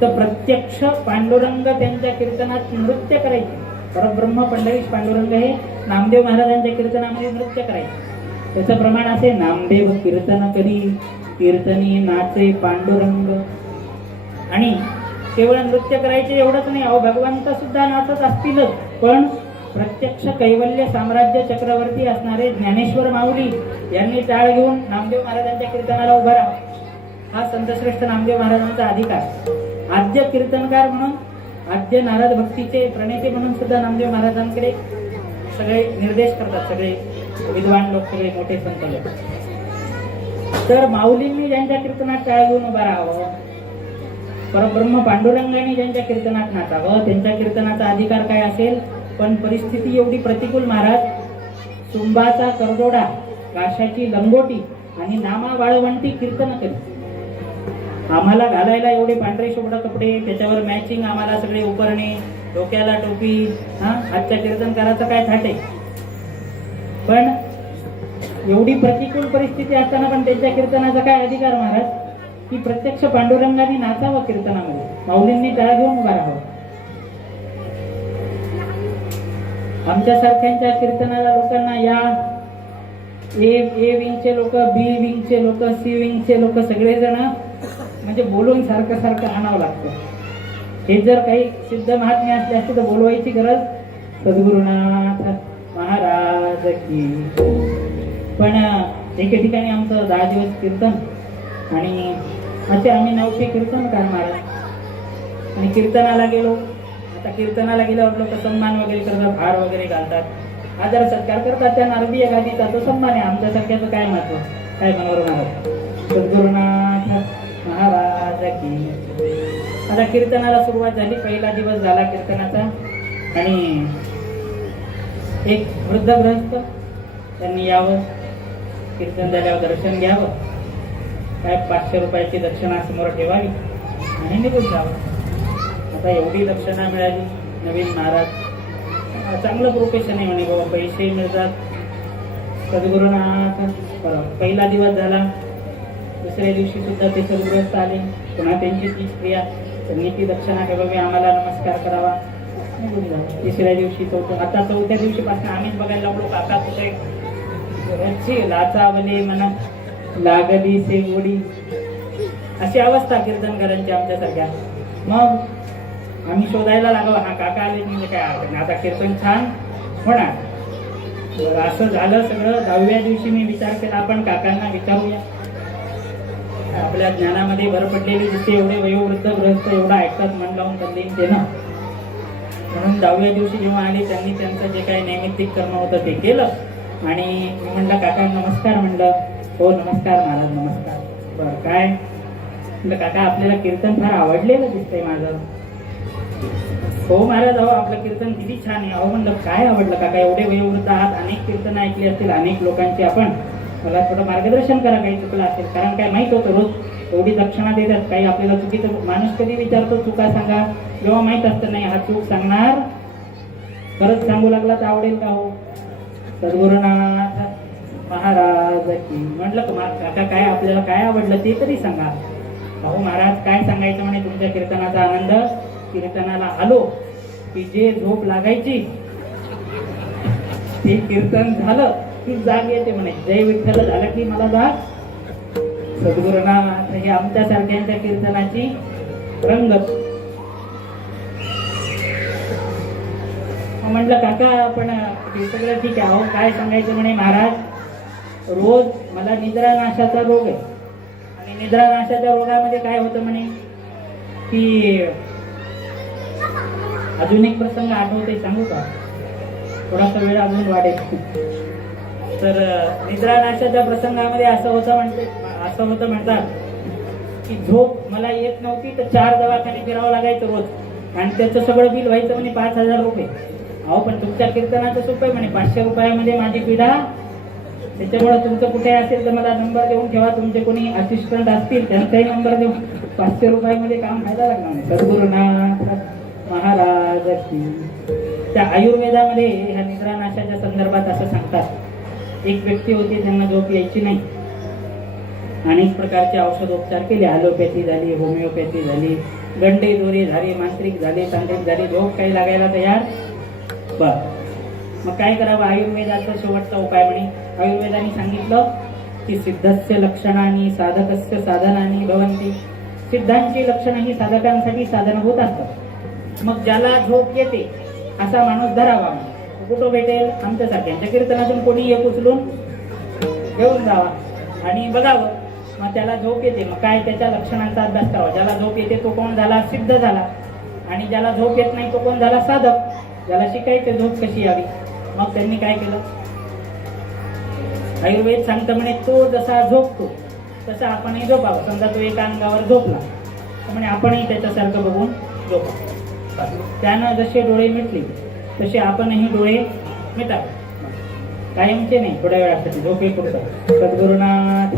तर प्रत्यक्ष पांडुरंग त्यांच्या कीर्तनात नृत्य करायचे. परब्रह्म पंढरीश पांडुरंग हे नामदेव महाराजांच्या कीर्तनामध्ये नृत्य करायचे. त्याचं प्रमाण असे, नामदेव कीर्तन करी कीर्तनी नाचे पांडुरंग. आणि केवळ नृत्य करायचे एवढंच नाही, अहो भगवंत सुद्धा नाचत असतीलच, पण प्रत्यक्ष कैवल्य साम्राज्य चक्रवर्ती असणारे ज्ञानेश्वर माऊली यांनी टाळ घेऊन नामदेव महाराजांच्या कीर्तनाला उभा राहा. हा संतश्रेष्ठ नामदेव महाराजांचा अधिकार. आद्य कीर्तनकार म्हणून, आद्य नारद भक्तीचे प्रणेते म्हणून सुद्धा नामदेव महाराजांकडे सगळे निर्देश करतात, सगळे विद्वान लोक, सगळे मोठे संत लोक. तर माऊलींनी ज्यांच्या कीर्तनात टाळ घेऊन उभा राहावं, परब्रह्म पांडुरंगाने ज्यांच्या कीर्तनात नाचावं, त्यांच्या कीर्तनाचा अधिकार काय असेल. पण परिस्थिती एवढी प्रतिकूल महाराज, सुंबाचा करदोडा, काशाची लंगोटी आणि नामा वाळवंटी कीर्तन करी. आम्हाला घालायला एवढे पांढरे शुभ्र कपडे, त्याच्यावर मॅचिंग आम्हाला सगळे उपरणे, डोक्याला टोपी. आजच्या कीर्तनकाराचं काय थाटे. पण एवढी प्रतिकूल परिस्थिती असताना पण त्यांच्या कीर्तनाचा काय अधिकार महाराज, की प्रत्यक्ष पांडुरंगाने नाचावं कीर्तनामध्ये, माऊलींनी टाळ घेऊन उभा राहावं. आमच्यासारख्यांच्या कीर्तनाला लोकांना या ए विंगचे लोक, बी विंगचे लोक, सी विंगचे लोक सगळेजण म्हणजे बोलून सारखं सारखं आणावं लागतं. हे जर काही सिद्ध महात्म्य असले असते तर बोलवायची गरज सद्गुरुनाथ महाराज की. पण एके ठिकाणी आमचं 10 दिवस कीर्तन आणि असे आम्ही 900 कीर्तनकार महाराज. आणि कीर्तनाला गेलो. आता कीर्तनाला गेल्यावर लोक सन्मान वगैरे करतात, हार वगैरे घालतात, आदर सत्कार करतात. त्या नारदीय गादीचा तो सन्मान आहे. आमच्यासारख्याचं काय महत्व, काय मनोरम महाराज. सद्गुरुनाथ महाराज की. आता कीर्तनाला सुरुवात झाली. पहिला दिवस झाला कीर्तनाचा. आणि एक वृद्ध गृहस्थ त्यांनी यावं, कीर्तन झाल्यावर दर्शन घ्यावं, काय 500 रुपयाची दक्षिणा समोर ठेवावी आणि निघून जावं. आता एवढी दक्षिणा मिळाली. नवीन महाराज, चांगलं प्रोफेशन आहे म्हणे बाबा, पैसे मिळतात. सद्गुरुनाथ. पहिला दिवस झाला. दुसऱ्या दिवशी सुद्धा ते सद्गृहस्थ आले. पुन्हा त्यांची तीच क्रिया, त्यांनी ती दक्षिणा ठेवावी, आम्हाला नमस्कार करावा, निघून जावं. तिसऱ्या दिवशी आता चौथ्या दिवशीपासून आम्हीच बघायला लागलो, काका कुठे घरची लाचावले म्हणा लागली से गोडी, अशी अवस्था कीर्तनकारांची आमच्यासारख्या. मग आम्ही शोधायला लागलो, हा काका आले म्हणजे काय अर्थ नाही, आता कीर्तन छान होणार. बरं, असं झालं सगळं. 10व्या दिवशी मी विचार केला, आपण काकांना विचारूया. आपल्या ज्ञानामध्ये भर पडलेली दिसते, एवढे वयोवृद्ध गृहस्थ एवढा ऐकतात, मन लावून तल्लीन ते ना. म्हणून 10व्या दिवशी जेव्हा आले त्यांनी त्यांचं जे काही नैमित्तिक करणं होतं ते केलं. आणि मी म्हणलं, काका नमस्कार. म्हणलं, हो नमस्कार महाराज, नमस्कार. बरं, काय म्हणलं, काका आपल्याला कीर्तन फार आवडलेलं दिसतंय माझं. हो महाराज, अहो आपलं कीर्तन किती छान आहे. अहो म्हणलं, काय आवडलं काका, एवढे वयोवृद्ध आहात, अनेक कीर्तन ऐकली असतील अनेक लोकांची, आपण मला थोडं मार्गदर्शन करा, काही चुकलं असेल. कारण काय माहित होतं, रोज एवढी दक्षिणा देतात, काही आपल्याला चुकीचं. माणूस कधी विचारतो चुका सांगा, जेव्हा माहित असतं नाही हा चूक सांगणार, परत सांगू लागला तर आवडेल का. हो सद्गुरुनाथ महाराज की. म्हटलं काका काय आपल्याला काय आवडलं ते तरी सांगा. अहो महाराज काय सांगायचं म्हणे, तुमच्या कीर्तनाचा आनंद. कीर्तनाला आलो की जे झोप लागायची ते कीर्तन झालं की जाग येते म्हणे. जय विठ्ठल झालं की मला जाग. सद्गुरुनाथ हे आमच्या सारख्यांच्या कीर्तनाची रंगत. म्हटलं काका पण हे सगळं ठीक आहे, अहो काय सांगायचं म्हणे महाराज, रोज मला निद्रानाशाचा रोग आहे आणि निद्रानाशाच्या रोगामध्ये काय होतं म्हणे की अजून एक प्रसंग आठवते, सांगू का? थोडासा वेळ अजून वाढेल. तर निद्रानाशाच्या प्रसंगामध्ये असं होतं म्हणतात की झोप मला येत नव्हती तर 4 दवाखाने फिरावं लागायचं रोज आणि त्याचं सगळं बिल व्हायचं म्हणे 5,000 रुपये. अहो पण तुमच्या कीर्तनाचं सोपं आहे म्हणे, 500 रुपयामध्ये माझी पिढा. त्याच्यामुळे तुमचं कुठे असेल तर मला नंबर देऊन ठेवा, तुमचे कोणी असिस्टंट असतील त्यांचाही नंबर देऊन 500 रुपयामध्ये काम व्हायला लागणार नाही. सद्गुरुनाथ महाराज की. त्या आयुर्वेदामध्ये ह्या निद्रानाशाच्या संदर्भात असं सांगतात, एक व्यक्ती होती त्यांना झोप यायची नाही. अनेक प्रकारचे औषधोपचार केले, ॲलोपॅथी झाली, होमिओपॅथी झाली, गंडे दोरे झाली, मांत्रिक झाले, तांत्रिक झाले, झोप काही लागायला तयार. मग काय करावं? आयुर्वेदाचा शेवटचा उपाय म्हणे. आयुर्वेदाने सांगितलं की सिद्धस्य लक्षणांनी साधकस्य साधनानी भवन्ति. सिद्धांची लक्षणं ही साधकांसाठी साधनभूत असतात. मग ज्याला झोप येते असा माणूस धरावा. कुठं भेटेल? आमच्यासारख्यांच्या कीर्तनातून कोणी एक उचलून घेऊन जावा आणि बघावं. मग त्याला झोप येते, मग काय त्याच्या लक्षणांचा अभ्यास करावा. ज्याला झोप येते तो कोण झाला? सिद्ध झाला. आणि ज्याला झोप येत नाही तो कोण झाला? साधक. ज्याला शिकायचं झोप कशी यावी. मग त्यांनी काय केलं? आयुर्वेद सांगतं म्हणे तो जसा झोपतो तसा आपणही झोपावं. समजा तो एका अंगावर झोपला तर म्हणे आपणही त्याच्यासारखं बघून झोपावं. त्यानं जसे डोळे मिटले तसे आपणही डोळे मिटावे. कायमचे नाही, थोड्या वेळासाठी झोपे पुरतं. सद्गुरुनाथ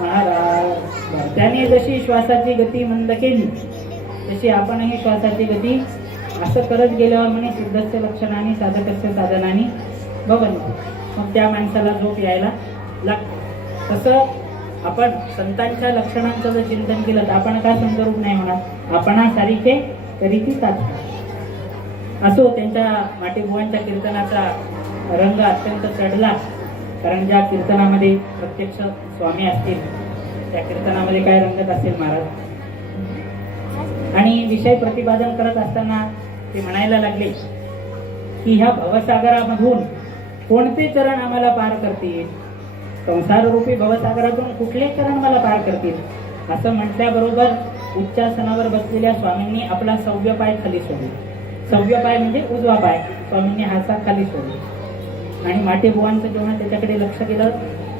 महाराज. त्याने जशी श्वासाची गती मंद केली तशी आपणही श्वासाची गती असं करत गेल्यावर म्हणे सिद्धस्य लक्षणांनी साधकस्य साधनानी भवन्ति. मग त्या माणसाला झोप यायला लागते. तसं आपण संतांच्या लक्षणांचं जर चिंतन केलं तर आपण का संतरूप नाही होणार? आपणा सारिखे तरी ती साधना. असो, त्यांच्या माटेबुवांच्या कीर्तनाचा रंग अत्यंत चढला, कारण ज्या कीर्तनामध्ये प्रत्यक्ष स्वामी असतील त्या कीर्तनामध्ये काय रंगत असेल महाराज. आणि विषय प्रतिपादन करत असताना ते म्हणायला लागले की ह्या भवसागरामधून कोणते चरण आम्हाला पार करतील? संसार रूपी भवसागरातून कुठले चरण मला पार करतील? असं म्हटल्याबरोबर उच्चासनावर बसलेल्या स्वामींनी आपला सव्य पाय खाली सोडला. सव्य पाय म्हणजे उजवा पाय. स्वामींनी हासा खाली सोडला आणि माटेबुवांचं जेव्हा त्याच्याकडे लक्ष केलं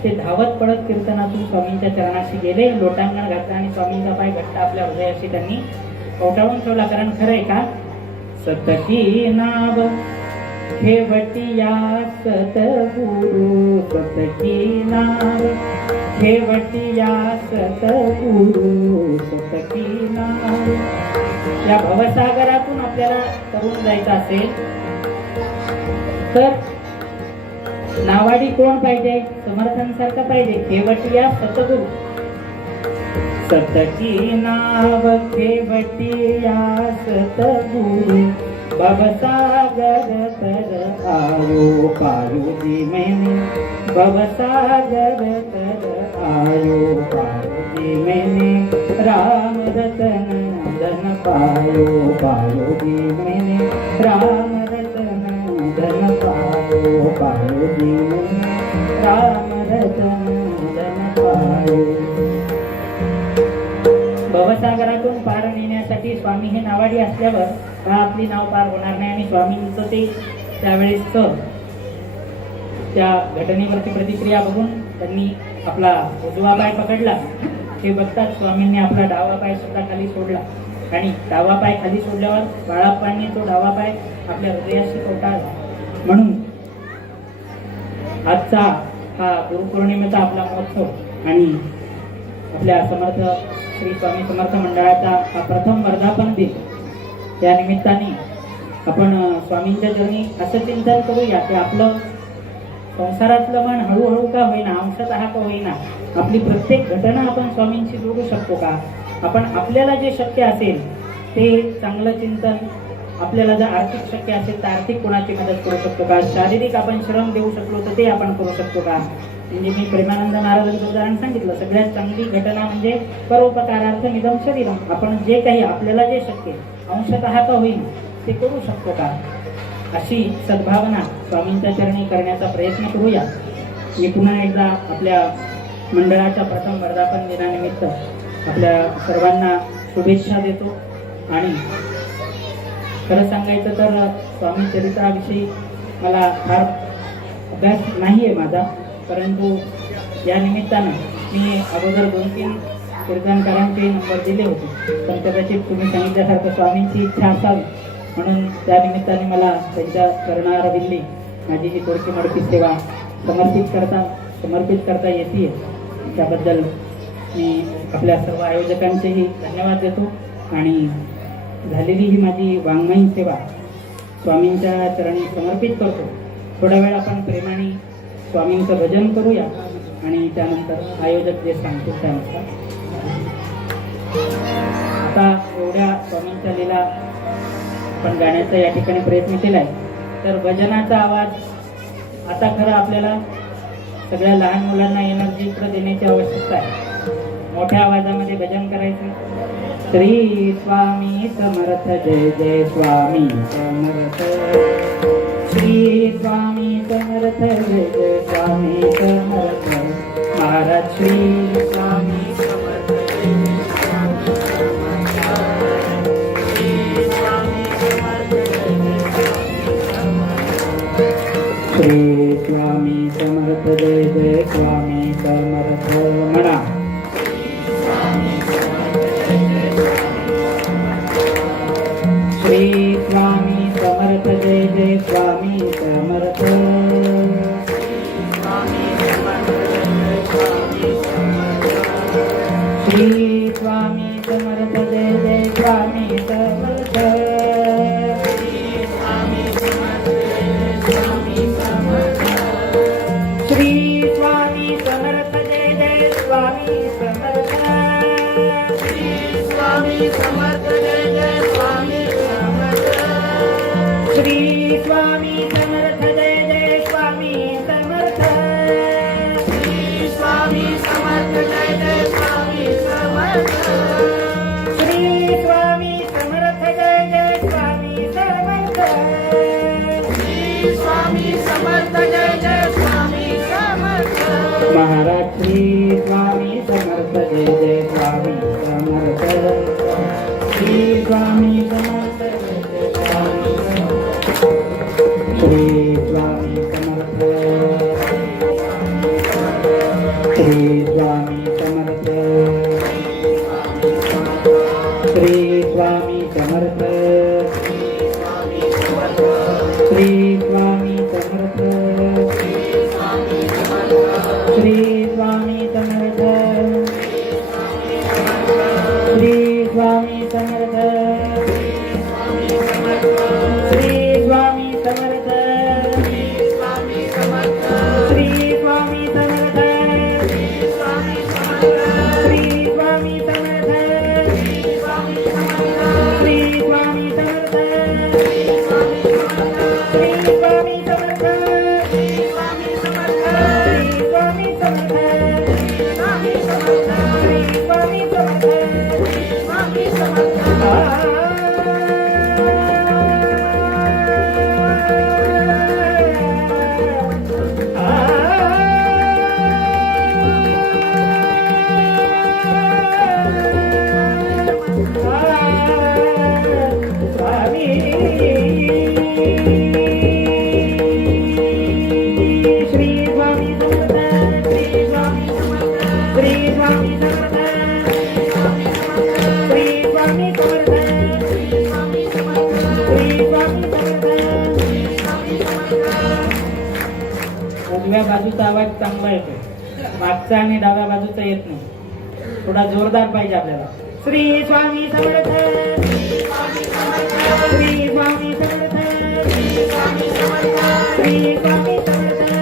ते धावत पडत कीर्तनातून स्वामींच्या चरणाशी गेले, लोटांगण घातलं आणि स्वामींचा पाय घट्ट आपल्या हृदयाशी त्यांनी कवटाळून ठेवला. कारण खरंय का? सतकी नाव ठेवटिया सतगुरु. सतकी नाव ठेवटिया सतगुरु. सतकी नाव. या भवसागरातून आपल्याला तरुण जायचं असेल तर नावाडी कोण पाहिजे? समर्थांसारखा पाहिजे. ठेवटिया सतगुरु. सतकी नाव ठेवटिया सतगुरु. भवसागर तर आयो पारुजी मैंने. भवसागर तर आयो पारुजी मैंने. राम रतन धन पायो पारुजी मैंने. राम रतन धन पायो पारुजी मैंने. राम रतन धन पायो. भवसागरातून पार नेण्यासाठी स्वामी हे नावाडी असल्यावर का आपली नाव पार होणार नाही? आणि स्वामींचं ते त्यावेळेस त्या घटनेवरती प्रतिक्रिया बघून त्यांनी आपला उजवा पाय पकडला. हे बघतात स्वामींनी आपला डावा पाय सुद्धा खाली सोडला आणि डावा पाय खाली सोडल्यावर बाळाप्पांनी तो डावा पाय आपल्या हृदयाशी कवटाळला. म्हणून आजचा हा गुरुपौर्णिमेचा आपला महोत्सव आणि आपल्या समर्थ श्री स्वामी समर्थ मंडळाचा हा प्रथम वर्धापन दिन. त्या निमित्ताने आपण स्वामींच्या चरणी असं चिंतन करूया की आपलं संसारातलं मन हळूहळू का होईना, अंशतः का होईना, आपली प्रत्येक घटना आपण स्वामींशी जोडू शकतो का? आपण आपल्याला जे शक्य असेल ते चांगलं चिंतन, आपल्याला जर आर्थिक शक्य असेल तर आर्थिक कोणाची मदत करू शकतो का? शारीरिक आपण श्रम देऊ शकलो तर ते आपण करू शकतो का? म्हणजे मी प्रेमानंद महाराजांचं उदाहरण सांगितलं. सगळ्यात चांगली घटना म्हणजे परोपकारार्थ निधम शरीरम. आपण जे काही आपल्याला जे शक्य अंशतः का होईना ते करू शकतो का? अशी सद्भावना स्वामींच्या चरणी करण्याचा प्रयत्न करूया. मी पुन्हा एकदा आपल्या मंडळाच्या प्रथम वर्धापन दिनानिमित्त आपल्या सर्वांना शुभेच्छा देतो. आणि खरं सांगायचं तर स्वामी चरित्राविषयी मला फार अभ्यास नाही आहे माझा, परंतु या निमित्तानं मी अगोदर 2-3 कीर्तनकारांचे नंबर दिले होते, पण कदाचित तुम्ही सांगितल्यासारखं स्वामींची इच्छा असावी म्हणून त्या निमित्ताने मला त्यांच्या चरणारविंदी माझी ही थोडकी मोडकी सेवा समर्पित करता येते. त्याबद्दल मी आपल्या सर्व आयोजकांचेही धन्यवाद देतो. आणि झालेली ही माझी वाङ्मयीन सेवा स्वामींच्या चरणी समर्पित करतो. थोडा वेळ आपण प्रेमाने स्वामींचं भजन करूया आणि त्यानंतर आयोजक जे सांगतील त्यानुसार. आता एवढ्या स्वामींच्या लीला आपण गाण्याचा या ठिकाणी प्रयत्न केलाय, तर भजनाचा आवाज आता खरं आपल्याला सगळ्या लहान मुलांना एनर्जी देण्याची आवश्यकता आहे. मोठ्या आवाजामध्ये भजन करायचं. श्री स्वामी समर्थ, जय जय स्वामी समर्थ. श्री स्वामी समर्थ, जय जय स्वामी समर्थ. महाराज श्री स्वामी समर्थ, जय जय स्वामी समर्थ. श्री स्वामी समर्थ, जय जय स्वामी समर्थ. श्री स्वामी समर्थ, जय जय स्वामी समर्थ. म्हणा. श्री स्वामी समर्थ, जय जय स्वामी समर्थ. श्री स्वामी समर्थ, जय जय स्वामी समर्थ. श्री स्वामी समर्थ, जय जय स्वामी समर्थ. श्री स्वामी समर्थ, जय जय स्वामी समर्थ. श्री स्वामी समर्थ, जय जय स्वामी समर्थ. श्री स्वामी समर्थ, जय जय स्वामी समर्थ. श्री स्वामी समर्थ, जय जय स्वामी समर्थ. श्री स्वामी समर्थ, जय जय स्वामी समर्थ. महाराज श्री स्वामी समर्थ, जय जय स्वामी समर्थ. श्री स्वामी समर्थ, जय जय स्वामी समर्थ. श्री स्वामी समर्थ. श्री स्वामी समर्थ. श्री स्वामी समर्थ. श्री स्वामी समर्थ. श्री स्वामी समर्थ. श्री स्वामी समर्थ. श्री स्वामी समर्थ. श्री स्वामी समर्थ. श्री स्वामी समर्थ. श्री स्वामी समर्थ. श्री स्वामी समर्थ. श्री स्वामी समर्थ. श्री स्वामी उजव्या बाजूचा आवाज चांगला येतो, मागचा आणि डाव्या बाजूचा येत नाही. थोडा जोरदार पाहिजे आपल्याला. श्री स्वामी समर्थ. श्री स्वामी समर्थ. श्री स्वामी समर्थ. श्री स्वामी समर्थ.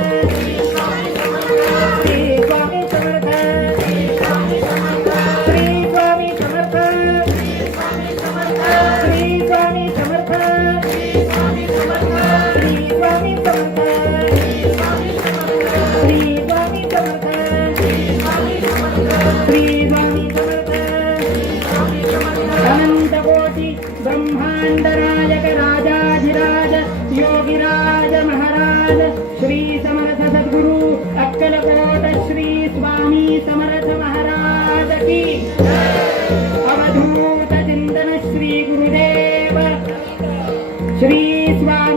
श्री स्वामी समर्थ. श्री स्वामी समर्थ. श्री स्वामी समर्थ. श्री स्वामी समर्थ. श्री स्वामी समर्थ. श्री स्वामी समर्थ. श्री स्वामी समर्थ. श्री स्वामी समर्थ. श्री स्वामी समर्थ. श्री स्वामी समर्थ. श्री स्वामी समर्थ. श्री स्वामी समर्थ. अनंत कोटि ब्रह्मांड राजक राजाधिराज योगिराज महाराज अवधूत चिंतन श्री गुरुदेव श्री स्वामी